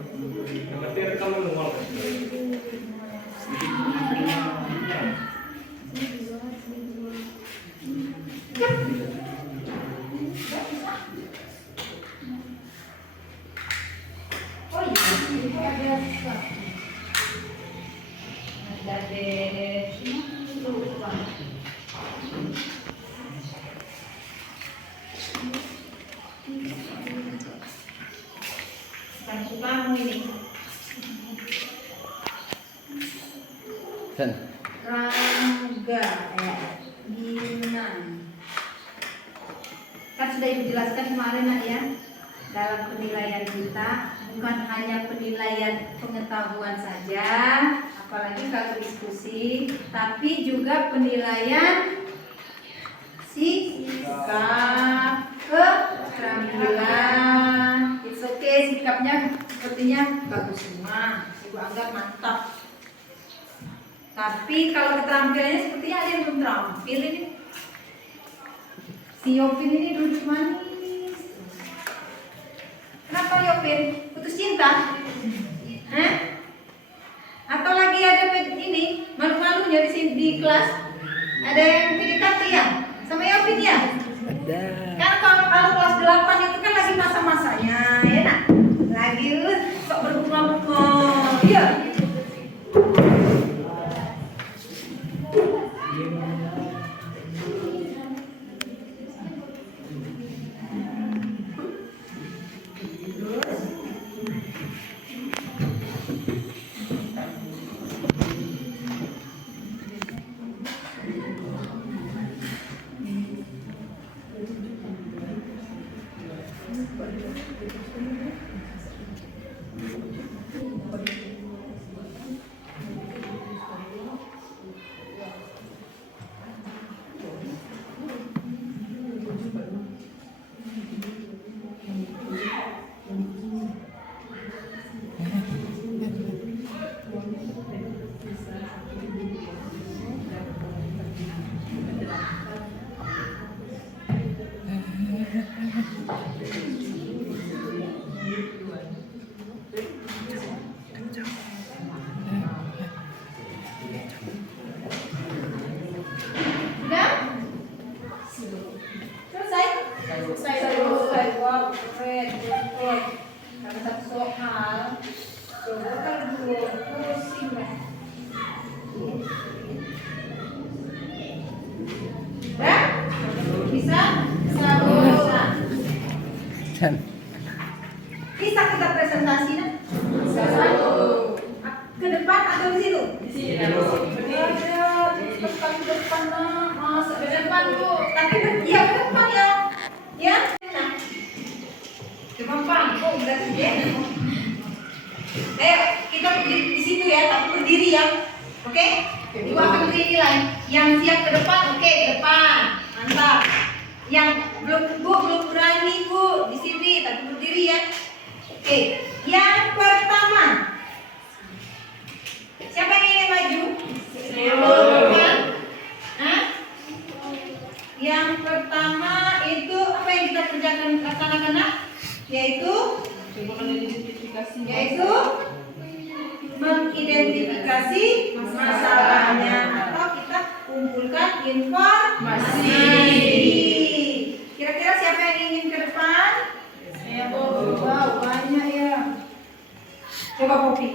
Oh iya, ada deh. Bukan kamu ini. Rangga ya, Ginan. Kan sudah ibu jelaskan kemarin nak ya, dalam penilaian kita bukan hanya penilaian pengetahuan saja, apalagi kalau diskusi, tapi juga penilaian sikap, keterampilan. It's okay, sikapnya sepertinya bagus semua, ibu anggap mantap. Tapi kalau keterampilannya sepertinya ada yang belum terampil ini. Si Yopin ini duduk manis. Kenapa Yopin? Putus cinta? Atau lagi ada ini malu-malunya di sini di kelas? Ada yang PDKT ya? Sama Yopin ya? Ada. Kan kalau kelas 8 itu kan lagi masa-masanya, ya nak? Lagi sok berbunga-bunga. Iya. Selesai. Wow, keren. Karena satu soal, coba kan dulu pusing lah. Dah? Bisa? Bisa kita presentasi nah? Ke depan atau di situ? Di sini. Ke depan nah. Masuk ke depan Bu. Tapi iya ke depan ya. Ya. Nah. Cuma panggung berarti ya. Ayo kita di situ ya, tapi berdiri ya. Oke? Ibu akan beri nilai. Yang siap ke depan, oke, ke depan. Mantap. Yang belum berani Bu di sini, tapi berdiri ya. Oke. Yang pertama. Siapa yang ingin maju? Yang pertama itu apa yang kita kerjakan anak-anak? Yaitu mengidentifikasi masalahnya atau kita kumpulkan informasi. Kira-kira siapa yang ingin ke depan? Wow, banyak ya. Coba kopi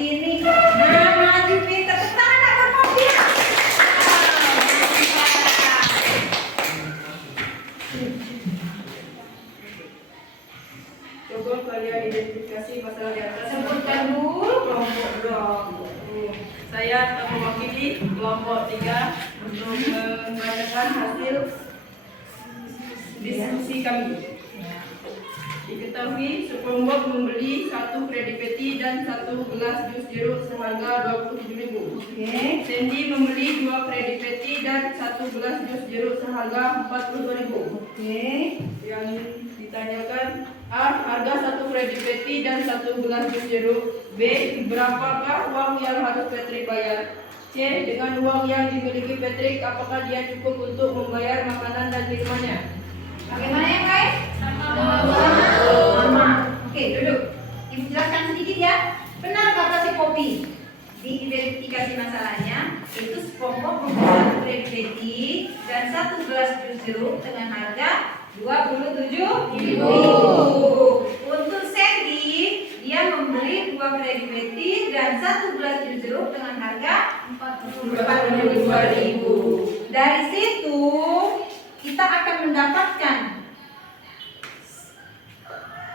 ini. Nah, maju pintar. Tetap anak berkopi ya. Coba kalian identifikasi masalah di atas. Sebutkan dulu kelompok dong. Saya mewakili kelompok 3 untuk membacakan hasil diskusi kami. Diketahui SpongeBob membeli 1 Krabby Patty dan 1 gelas jus jeruk seharga 27.000. Sandy membeli 2 Krabby Patty dan 1 gelas jus jeruk seharga 42.000. Yang ditanyakan: A. Harga 1 Krabby Patty dan 1 gelas jus jeruk. B. Berapakah uang yang harus Patrick bayar? C. Dengan uang yang dimiliki Patrick, apakah dia cukup untuk membayar makanan dan minumannya? Bagaimana yang lain? Sama. Oke, duduk. Ibu jelaskan sedikit ya. Benar kata si Poppy. Di identifikasi masalahnya, itu SpongeBob membeli 1 Krabby Patty dan 1 gelas jus jeruk dengan harga 27.000. Untuk Sandy, dia membeli 2 Krabby Patty dan 1 gelas jus jeruk dengan harga 42.000. Dari situ kita akan mendapatkan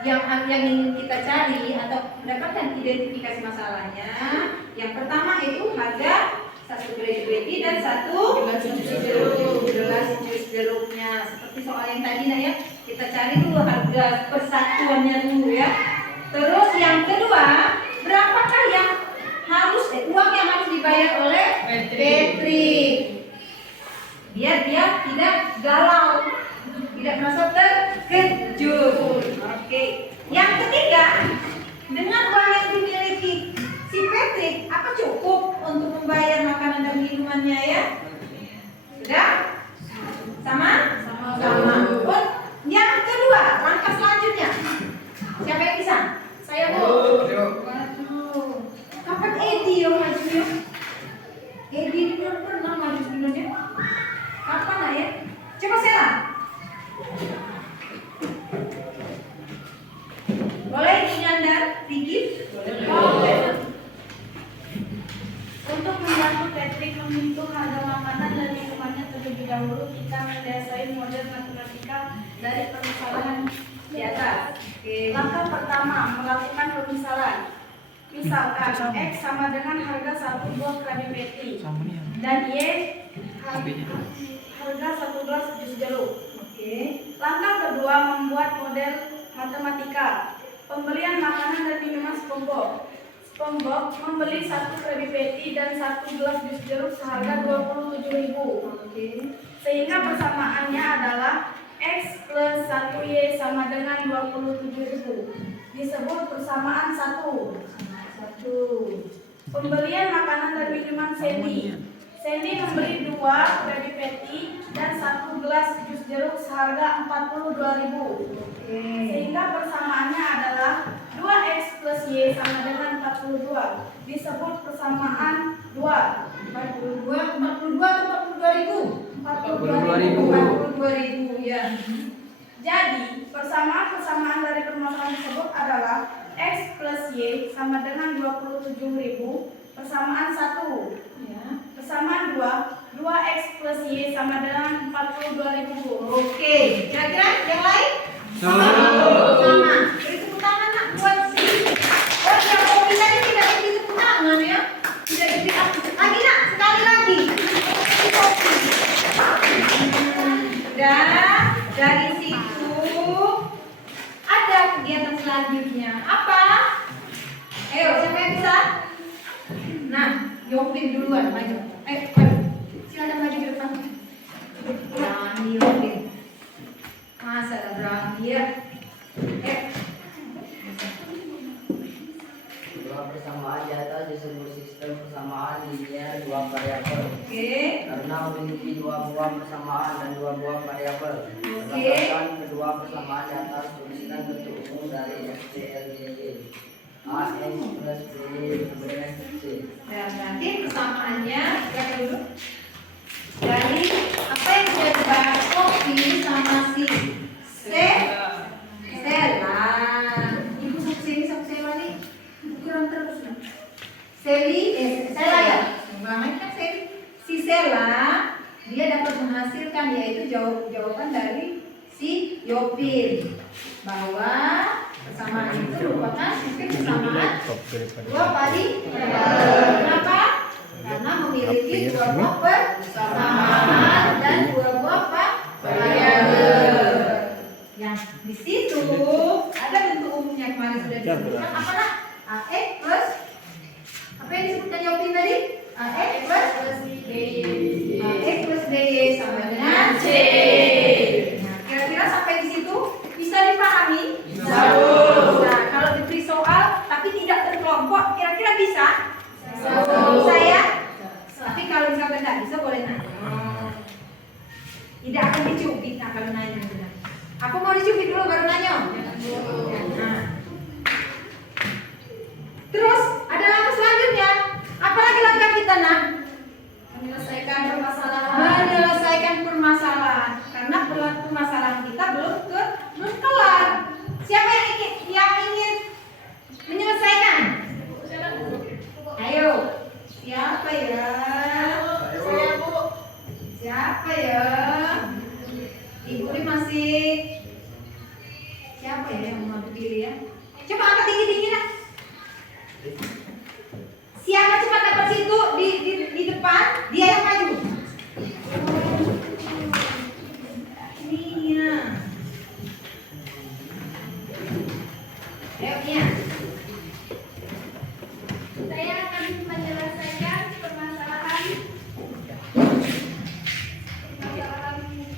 yang ingin kita cari atau mendapatkan identifikasi masalahnya. Yang pertama itu harga 1 Krabby Patty dan 1 gelas jus jeruknya. Seperti soal yang tadi ya, kita cari dulu harga persatuannya dulu ya. Terus yang kedua, berapakah yang harus uang yang harus dibayar oleh Patrick? Biar dia tidak galau, tidak merasa terkejut. Oke. Yang ketiga, dengan uang yang dimiliki si Patrick, apa cukup untuk membayar makanan dan minumannya ya? Sudah? Sama? Sama. Oh, yang kedua, langkah selanjutnya. Siapa yang bisa? Saya Bu. Waduh. Kapan Edi yang maju ya? Edi ini belum pernah maju sebelumnya. Kapan ya? Coba Sela. Boleh Inandar, Dikit? Boleh. Untuk membantu Patrick menghitung harga makanan dan minumannya terlebih dahulu, kita mendasari model matematika dari permisalan di atas. Langkah pertama, melakukan permisalan. Misalkan X sama dengan harga 1 buah Krabby Patty dan Y harga 1 gelas jus jeruk. Langkah kedua, membuat model matematika. Pembelian makanan dan minuman SpongeBob. SpongeBob membeli 1 Krabby Patty dan 1 gelas jus jeruk seharga 27.000. Sehingga persamaannya adalah X plus 1Y sama dengan 27.000. Disebut persamaan 1. Pembelian makanan dan minuman Sandy. Sandy membeli 2 Krabby Patty dan 1 gelas jus jeruk seharga 42.000. Sehingga persamaannya adalah 2X plus Y sama dengan 42. Disebut persamaan 2. 42 atau 42.000? 42.000 ya. Jadi, persamaan dari permasalahan tersebut adalah X plus Y sama dengan 27.000, persamaan 1. Ya. Persamaan 2, 2X plus Y sama dengan 42.000. Oke, kira-kira yang lain? Sama. Beri tepuk tangan nak buat si. Oh, yang Poppy tadi tidak diberi tepuk tangan ya? Tidak diberi lagi nak, sekali lagi. Si Poppy. Dan dari situ ada kegiatan selanjutnya. Apa? Ayo, siapa yang bisa? Nah, Yopin duluan, maju. Silakan maju ke depan. Berani Yopin. Masa ada berani ya? Dua persamaan di atas disebut sistem persamaan linear 2 variabel. Karena memiliki 2 buah persamaan dan 2 buah variabel. Berdasarkan kedua persamaan di atas, tuliskan bentuk umum dari FCLGD. A X plus B sama dengan C. Nah, berarti persamaannya kita dulu dari apa yang sudah dibahas Poppy sama si Sela. Ibu sama Sela nih kurang terus nih. Sela ya. Banget kan si Sela dia dapat menghasilkan yaitu jawaban dari si Yopin bahwa persamaan itu merupakan sistem persamaan 2 variabel. Kenapa? Karena memiliki dua buah persamaan dan dua buah variabel. Yang di situ ada bentuk umumnya kemarin sudah disebutkan apa nak? AX plus apa yang disebutkan Yopin tadi? AX plus BY. AX plus BY sama dengan C. Nah, kira-kira sampai di situ bisa dipahami? Bisa. Nah, kalau diberi soal tapi tidak berkelompok, kira-kira bisa? Bisa ya? Tapi kalau misalkan tidak bisa boleh nanya. Tidak akan dicubit nah, kalau nanya benar. Aku mau dicubit dulu baru nanya. Nah. Terus ada langkah selanjutnya. Apalagi langkah kita nak? Menyelesaikan permasalahan. Menyelesaikan permasalahan. Karena permasalahan kita belum kelar. Siapa yang ingin menyelesaikan? Ayo. Siapa ya? Saya, Bu. Siapa ya? Ibu ini masih siapa ya yang mau dipilih ya? Coba angkat tinggi-tinggi lah. Siapa cepat dapat situ di depan, dia yang maju. Ini ya. Ayo Nia. Saya akan menyelesaikan permasalahan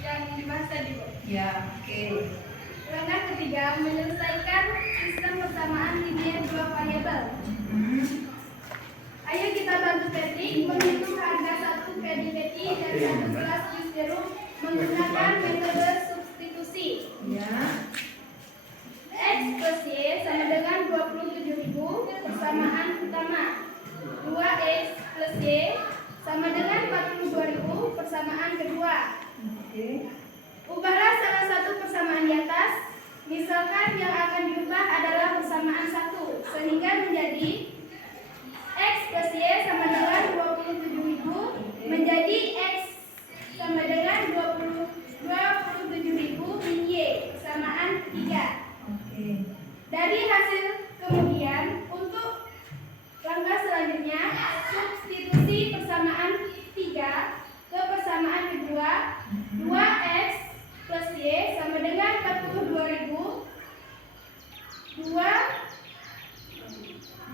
yang dibahas tadi, Bu. Ya, oke. Langkah ketiga, menyelesaikan sistem persamaan linear dua variabel. Ayo kita bantu Patrick menghitung harga satu kredit peti dan satu gelas jus jeruk menggunakan metode substitusi. Ya. X plus Y sama dengan 27.000 persamaan utama. 2X plus Y sama dengan 42.000 persamaan kedua. Oke. Ubahlah salah satu persamaan di atas. Misalkan yang akan diubah adalah persamaan 1, sehingga menjadi X plus Y sama dengan 27.000 menjadi X sama dengan 27.000 min Y persamaan 3. Oke. Dari hasil kemudian untuk langkah selanjutnya substitusi persamaan 3 ke persamaan kedua. 2X plus Y sama dengan 42.000 2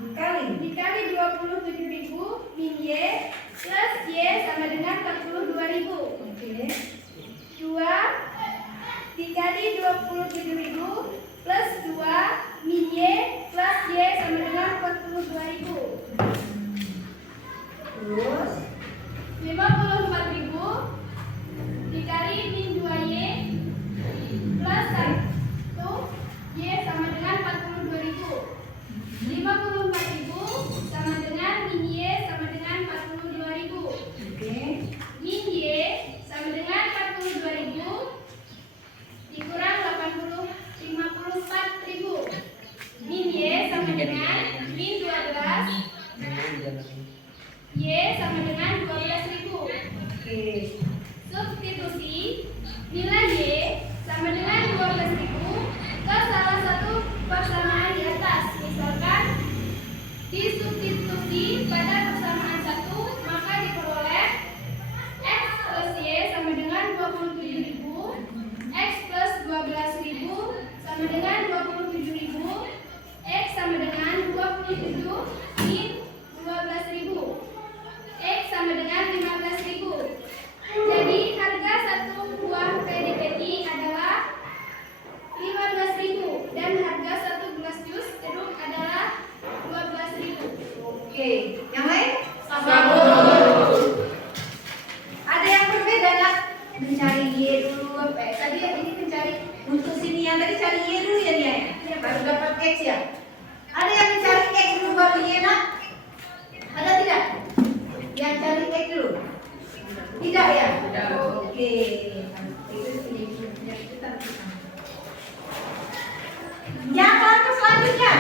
dikali 27.000 min Y plus Y sama dengan 42.000. Oke. 2 dikali 27.000 plus 2 min Y plus Y sama dengan 42.000. Terus 54.000 dikali min 2Y plus 1 Y sama dengan 42.000. 54.000 sama dengan min Y sama dengan 42.000. oke. Min Y sama dengan 42.000 dikurang 54.000. Min Y sama dengan min 12. Y sama dengan 12.000. Oke. Substitusi nilai Y sama dengan 12.000 ke salah satu persamaan di atas. Misalkan disubstitusi pada persamaan 1, maka diperoleh X plus Y sama dengan 27.000, X plus 12.000 sama dengan 27.000, X sama dengan 27 min 12.000, X sama dengan 15.000. Jadi harga satu buah kredit peti adalah 15.000 dan harga satu gelas jus jeruk adalah 12.000. Oke. Yang lain? Sama. Ada yang berbeda nggak? Mencari Y dulu. Tadi ini mencari untuk sini yang tadi cari Y dulu ya Nia ya. Baru dapat X ya. Ada yang mencari X dulu baru Y nak? Ada tidak? Yang cari X dulu? Tidak ya? Tidak. Oke. Yang langkah selanjutnya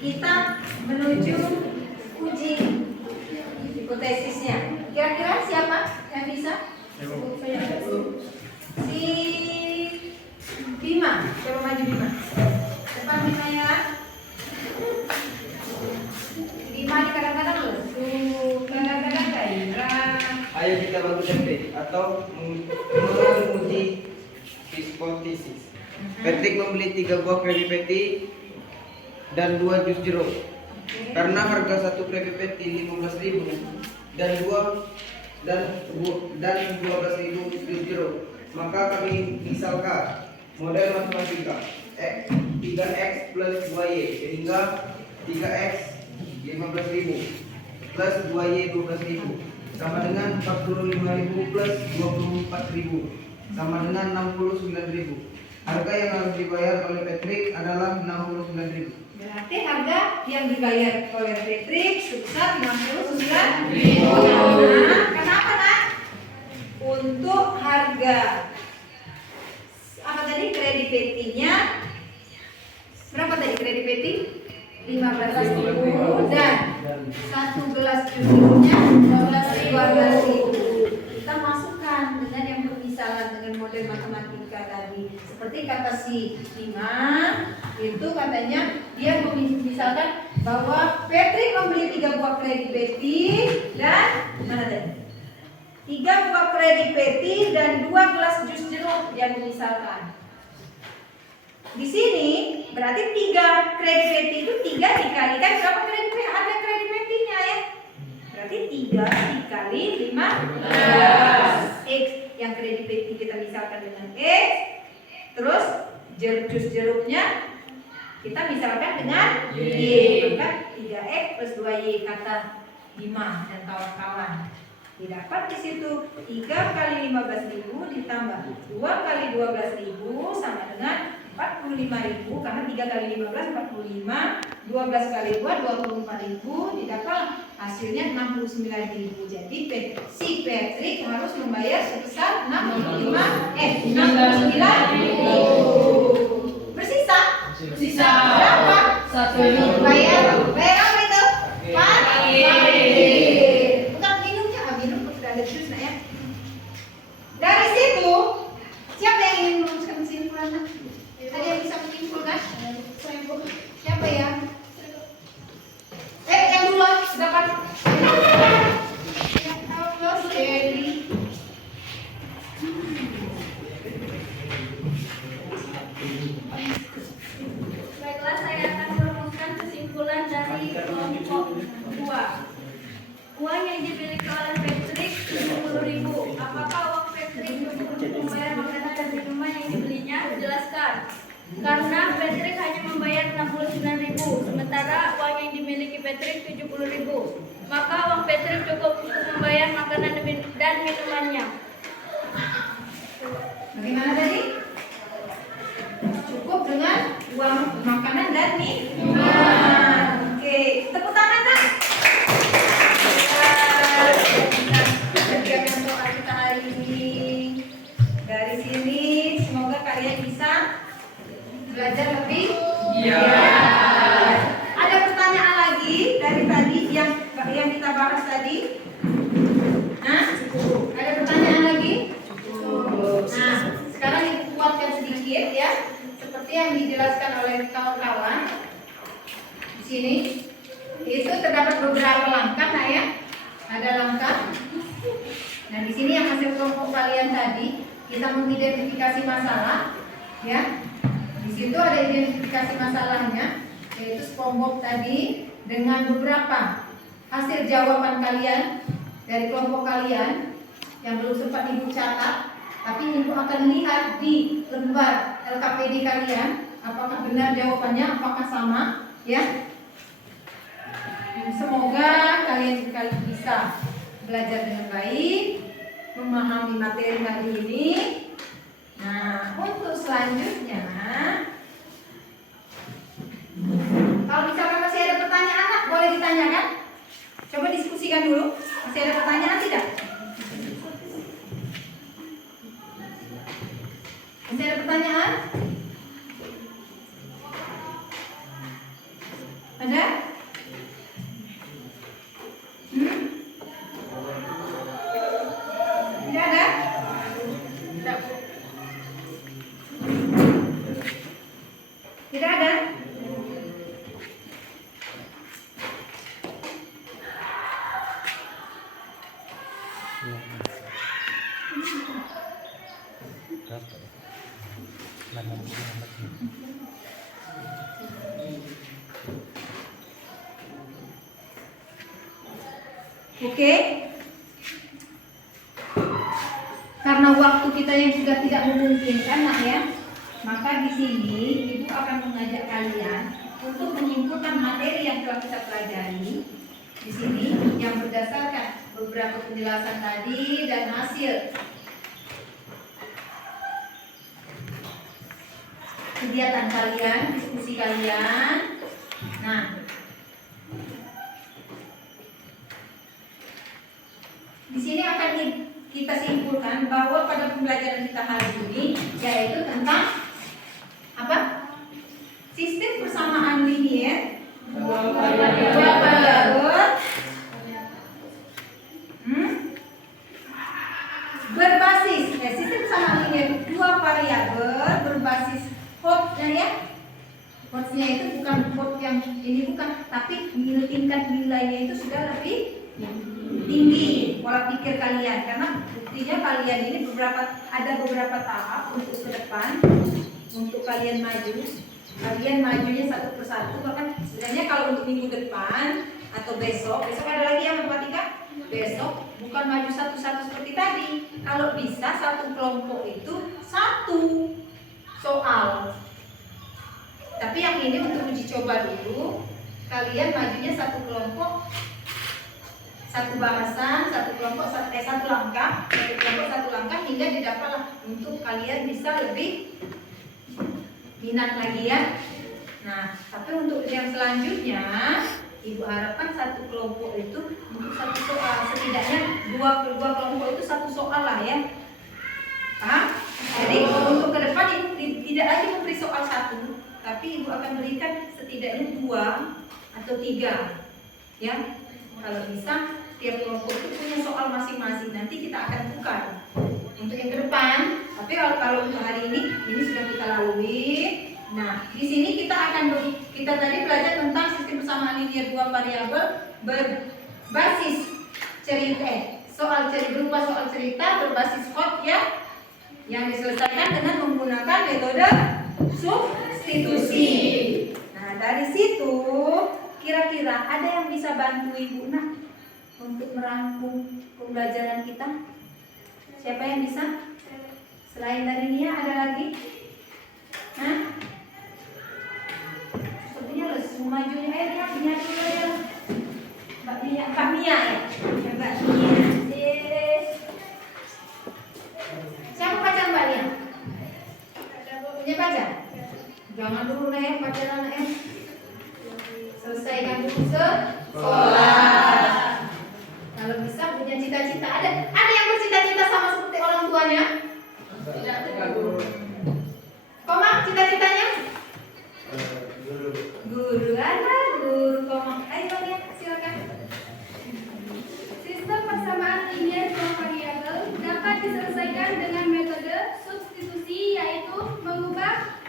kita menuju uji hipotesisnya. Kira-kira siapa yang bisa? Si Bima. Coba maju Bima. Depan Bima ya. Bima ini kadang-kadang lesu. baku Patrick atau menguji hipotesis. Patrick membeli 3 buah Krabby Patty dan 2 jus jeruk. Karena harga 1 Krabby Patty 15.000 dan 12.000 jus jeruk, maka kami misalkan model matematika 3x plus 2y sehingga 3x 15.000 plus 2y 12.000 sama dengan 45.000 plus 24.000 sama dengan 69.000. Harga yang harus dibayar oleh Patrick adalah 69.000. Berarti harga yang dibayar oleh Patrick sebesar 69.000. Nah, kenapa nak? Untuk harga apa tadi Krabby Patty-nya berapa tadi Krabby Patty? 15.000 dan 1 gelas jusnya 12.000. Kita masukkan dengan yang permisalan dengan model matematika tadi. Seperti kata si Ima itu katanya dia misalkan bahwa Patrick membeli 3 buah Krabby Patty dan mana tadi? 3 buah Krabby Patty dan 2 gelas jus jeruk yang misalkan. Di sini berarti 3 Krabby Patty itu 3 dikalikan berapa Krabby Patty? Ada Krabby Patty-nya ya. Berarti 3 dikali 15 X yang Krabby Patty kita misalkan dengan X. Terus jus jeruknya kita misalkan dengan Y. Maka 3X plus 2Y kata Bima dan kawan-kawan. Didapat di situ 3 kali 15.000 ditambah 2 kali 12.000 sama dengan 45.000 karena 3 kali 15 45, 12 kali 2 25.000 didapat hasilnya 69.000. Jadi si Patrick harus membayar sebesar 69.000. Bersisa? Sisa Berapa? 1.000. Bayar apa itu? Bukan minumnya, minum sudah ada jus nak ya. Dari situ siapa yang ingin merumuskan kesimpulan? Ada yang bisa menyimpulkan? Siapa ya? Yang dulu dapat. Ya Allah, Shelly. Baiklah, saya akan merumuskan kesimpulan dari kelompok 2. Uang yang dimiliki oleh Patrick 70.000. Apakah uang Patrick cukup untuk membayar makanan dan minuman yang dibelinya? Jelaskan. Karena Patrick hanya membayar 69.000, sementara uang yang dimiliki Patrick 70.000. Maka uang Patrick cukup untuk membayar makanan dan minumannya. Bagaimana tadi? Cukup dengan uang makanan dan minuman. Oke, tepuk tangan nak. Kerjakan soal kita hari ini. Dari sini semoga kalian bisa belajar lebih. Iya. Ada pertanyaan lagi dari tadi yang kita bahas tadi? Hah? Ada pertanyaan lagi? Nah, sekarang dikuatkan sedikit ya, seperti yang dijelaskan oleh kawan-kawan di sini. Itu terdapat beberapa langkah, nah ya, ada langkah. Nah, di sini yang hasil kelompok kalian tadi kita mengidentifikasi masalah, ya. Di situ ada identifikasi masalahnya, yaitu SpongeBob tadi dengan beberapa hasil jawaban kalian dari kelompok kalian yang belum sempat ibu catat, tapi ibu akan lihat di lembar LKPD kalian apakah benar jawabannya, apakah sama, ya. Semoga kalian bisa belajar dengan baik, memahami materi hari ini. Nah, untuk selanjutnya, kalau misalkan masih ada pertanyaan, boleh ditanyakan. Coba diskusikan dulu. Masih ada pertanyaan tidak? Masih ada pertanyaan? Ada? Tidak ada? Tidak ada? Oke. Karena waktu kita yang sudah tidak memungkinkan, nak ya, maka di sini Ibu akan mengajak kalian untuk menyimpulkan materi yang telah kita pelajari di sini yang berdasarkan beberapa penjelasan tadi dan hasil kegiatan kalian, diskusi kalian. Nah, di sini akan kita simpulkan bahwa pada pembelajaran kita hari ini yaitu tentang apa? Sistem persamaan linier dua variabel berbasis sistem persamaan linier dua variabel berbasis hotnya ya. Hotnya itu bukan hot yang ini bukan, tapi tingkat nilainya itu sudah lebih tinggi pola pikir kalian, karena buktinya kalian ini ada beberapa tahap untuk ke depan untuk kalian majunya satu persatu. Bahkan sebenarnya kalau untuk minggu depan atau besok ada lagi yang matematika, besok bukan maju satu-satu seperti tadi. Kalau bisa satu kelompok itu satu soal, tapi yang ini untuk uji coba dulu, kalian majunya satu kelompok satu bahasan, satu kelompok, satu langkah hingga didapatlah untuk kalian bisa lebih minat lagi ya. Nah, tapi untuk yang selanjutnya, Ibu harapkan satu kelompok itu untuk satu soal, setidaknya dua kelompok itu satu soal lah ya. Paham? Jadi untuk ke depan Ibu tidak lagi memberi soal satu, tapi Ibu akan berikan setidaknya 2 atau 3 ya. Kalau bisa tiap kelompok itu punya soal masing-masing. Nanti kita akan tukar untuk yang ke depan. Tapi kalau untuk hari ini sudah kita lalui. Nah, di sini kita tadi belajar tentang sistem persamaan linier dua variabel berbasis berupa soal cerita berbasis hot ya, yang diselesaikan dengan menggunakan metode substitusi. Nah, dari situ kira-kira ada yang bisa bantu Ibu nak untuk merangkum pembelajaran kita? Siapa yang bisa? Selain dari Nia ada lagi? Hah? Sepertinya lesu majunya. Nia dulu ya. Mbak Mia ya? Mbak Mia. Siapa pacar Mbak Nia? Punya pacar? Jangan dulu nih pacaran selesaikan dulu sekolah. Kalau bisa punya cita-cita, ada yang bercita-cita sama seperti orang tuanya? Tidak. Komang cita-citanya? Guru. Guru Komang. Ayo ya, silakan. Sistem persamaan linier dua variabel dapat diselesaikan dengan metode substitusi, yaitu mengubah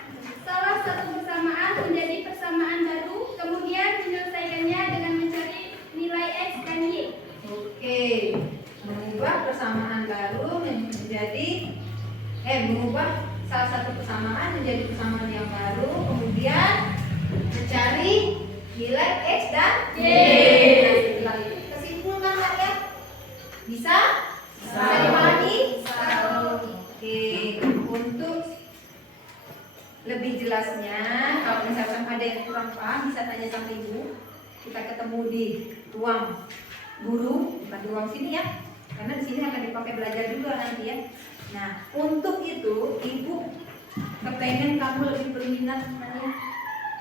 salah satu persamaan menjadi persamaan baru, kemudian menyelesaikannya dengan mencari nilai X dan Y. Oke, mengubah persamaan baru mengubah salah satu persamaan menjadi persamaan yang baru, kemudian mencari nilai X dan Y. Kesimpulan Mbak ya? Bisa? Bisa dipahami? Oke, untuk lebih jelasnya, kalau misalkan ada yang kurang paham bisa tanya sama Ibu. Kita ketemu di ruang guru, bukan di ruang sini ya, karena di sini akan dipakai belajar juga nanti ya. Nah, untuk itu Ibu kepengen kamu lebih berminat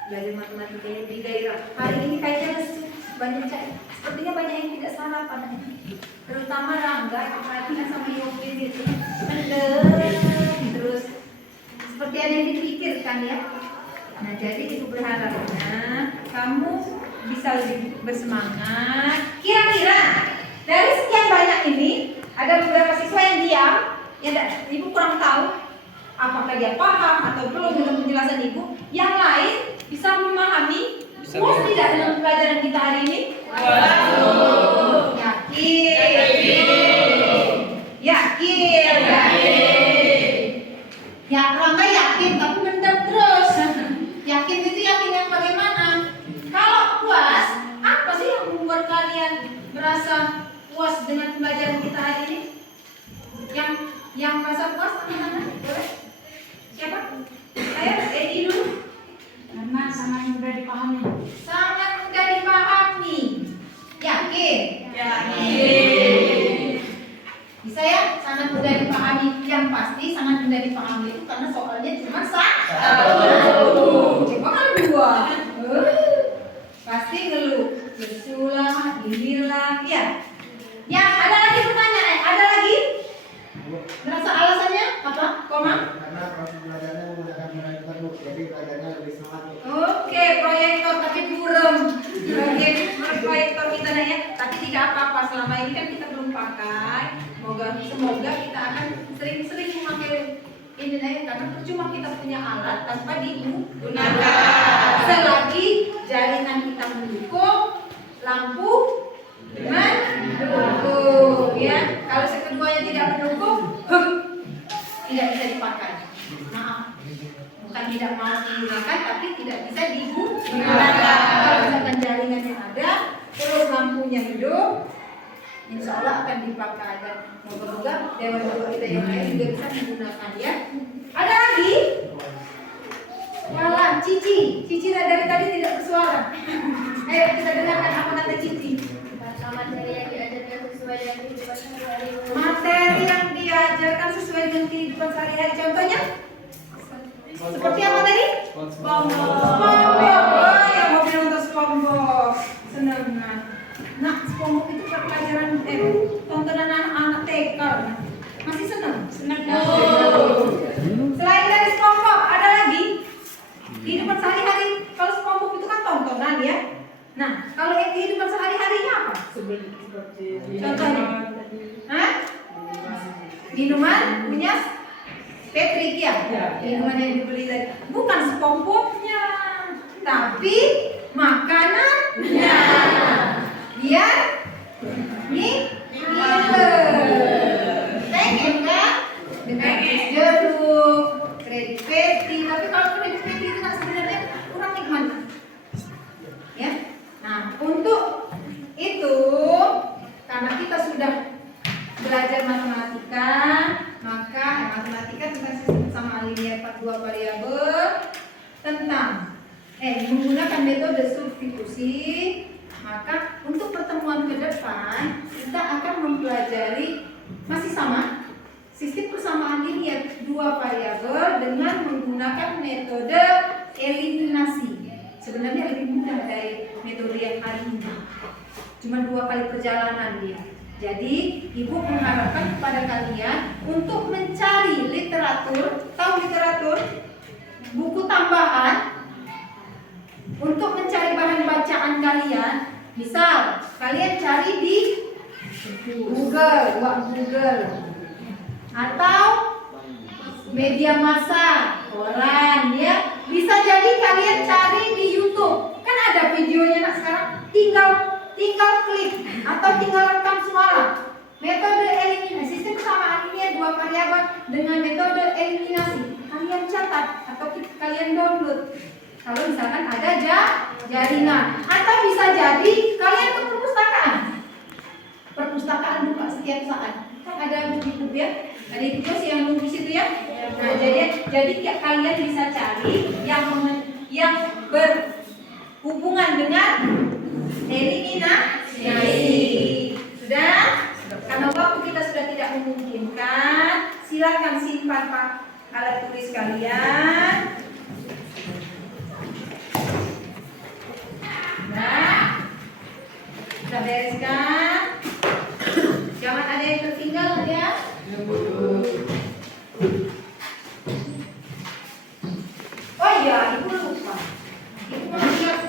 belajar matematika di daerah. Hari ini kayaknya sepertinya banyak yang tidak sarapan, terutama Rangga yang perhatian sama Yopi gitu. Terus seperti ada yang dipikirkan ya. Nah, jadi Ibu berharapnya kamu bisa lebih bersemangat. Kira-kira dari sekian banyak ini ada beberapa siswa yang diam, ya Ibu kurang tahu apakah dia paham atau belum dengan penjelasan Ibu. Yang lain bisa memahami puas tidak dengan pelajaran kita hari ini? Yakin? Yakin? saya sangat mudah dipahami. Yang pasti sangat mudah dipahami itu karena soalnya cuma satu. Coba kan dua. Pasti ngeluh. Lesulah, gililah, ya. Ya, ada lagi pertanyaan? Ada lagi? Merasa alasannya apa? Koma? Karena proses belajarnya menggunakan proyektor, Bu. Jadi belajarnya lebih semangat. Oke, proyektor tapi burem. Oke, proyektor kita nah ya, tapi tidak apa-apa. Selama ini kan kita belum pakai. Semoga kita akan sering-sering memakai ini nah ya, karena percuma kita punya alat tanpa digunakan. Selagi jaringan kita mendukung, lampu mendukung, ya. Kalau sekeduanya tidak mendukung, tidak bisa dipakai. Maaf. Bukan tidak mau digunakan, tapi tidak bisa digunakan. Kalau misalkan jaringannya ada, terus lampunya hidup, insya Allah akan dipakai. Dan moga-moga dewan-dewan kita yang lain juga bisa menggunakan, ya. Ada lagi? Walah, Cici dari tadi tidak bersuara. Ayo kita dengarkan apa kata Cici. Materi yang diajarkan sesuai dengan kehidupan sehari-hari. Materi yang diajarkan sesuai dengan kehidupan sehari-hari. Contohnya? Seperti apa tadi? SpongeBob. Oh ya, mau bilang untuk SpongeBob. Senang. Nah, SpongeBob itu pelajaran tontonan anak-anak TK. Masih senang? Senang. Selain dari SpongeBob, ada lagi? Kehidupan sehari-hari. Kalau SpongeBob itu kan tontonan ya. Nah, kalau kehidupan sehari-harinya apa? Contohnya? Hah? Minuman punya Patrick ya? Minuman yang dibeli tadi. Bukan SpongeBob-nya, tapi makanannya. Biar pengen kan? Dengan es jeruk, Krabby Patty. Tapi kalau Krabby Patty itu kan sebenarnya kurang nikmat. Ya. Nah, untuk itu karena kita sudah belajar matematika, maka matematika tentang sistem persamaan linear 42 variabel tentang menggunakan metode substitusi, maka untuk pertemuan ke depan kita akan mempelajari masih sama sistem persamaan linear 2 variabel dengan menggunakan metode eliminasi. Sebenarnya lebih mudah dari metode yang hari ini. Cuma 2 kali perjalanan dia. Jadi, Ibu mengharapkan kepada kalian untuk mencari literatur, tahu literatur? Buku tambahan untuk mencari bahan bacaan kalian. Misal, kalian cari di Google, atau media massa, koran, ya. Bisa jadi kalian cari di YouTube. Kan ada videonya nak sekarang. Tinggal klik atau tinggal rekam suara. Metode eliminasi, sistem persamaan linear 2 variabel dengan metode eliminasi. Kalian catat atau kalian download. Kalau misalkan ada jaringan, atau bisa jadi kalian ke perpustakaan. Perpustakaan buka setiap saat. Kan ada buku ya, ada video sih yang nunggu situ ya. Nah, jadi kalian bisa cari yang berhubungan dengan eliminasi. Sudah? Karena waktu kita sudah tidak memungkinkan, silakan simpan alat tulis kalian. Nah, sudah bereskan? Jangan ada yang tertinggal ya. Oh iya, Ibu lupa.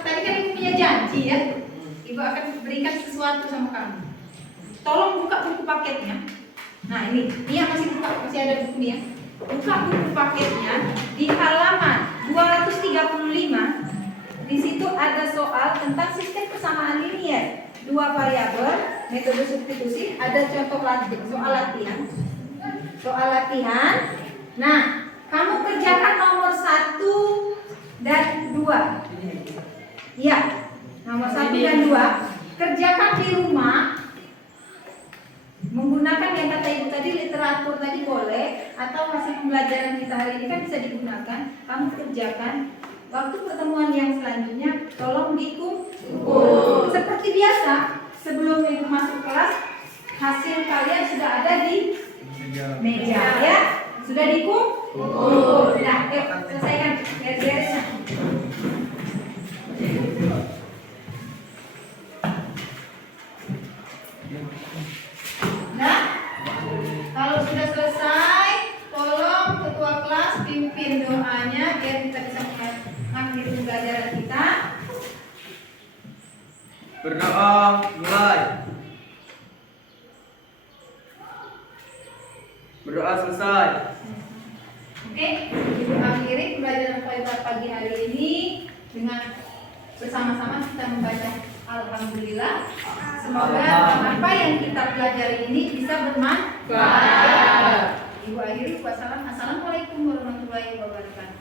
Tadi kan Ibu punya janji ya. Ibu akan berikan sesuatu sama kamu. Tolong buka buku paketnya. Nah ini Nia masih buka, masih ada buku Nia. Buka buku paketnya di halaman 235. Di situ ada soal tentang sistem persamaan linear 2 variabel, metode substitusi. Ada contoh soal latihan. Nah, kamu kerjakan nomor 1 dan 2. Iya, nomor 1 dan 2 kerjakan di rumah. Menggunakan yang kata Ibu tadi, literatur tadi boleh, atau hasil pembelajaran kita hari ini kan bisa digunakan. Kamu kerjakan. Waktu pertemuan yang selanjutnya tolong dikumpul. Seperti biasa, sebelum Ibu masuk kelas, hasil kalian sudah ada di Sudah dikumpul. Nah, yuk selesaikan beres-beresnya. Nah, kalau sudah selesai, tolong ketua kelas pimpin doanya biar kita bisa mengakhiri pembelajaran kita. Berdoa, mulai. Berdoa selesai. Oke, kita akhiri pembelajaran pada pagi hari ini dengan bersama-sama kita membaca Alhamdulillah. Semoga apa yang kita pelajari ini bisa bermanfaat. Ibu akhiri, wassalamualaikum warahmatullahi wabarakatuh.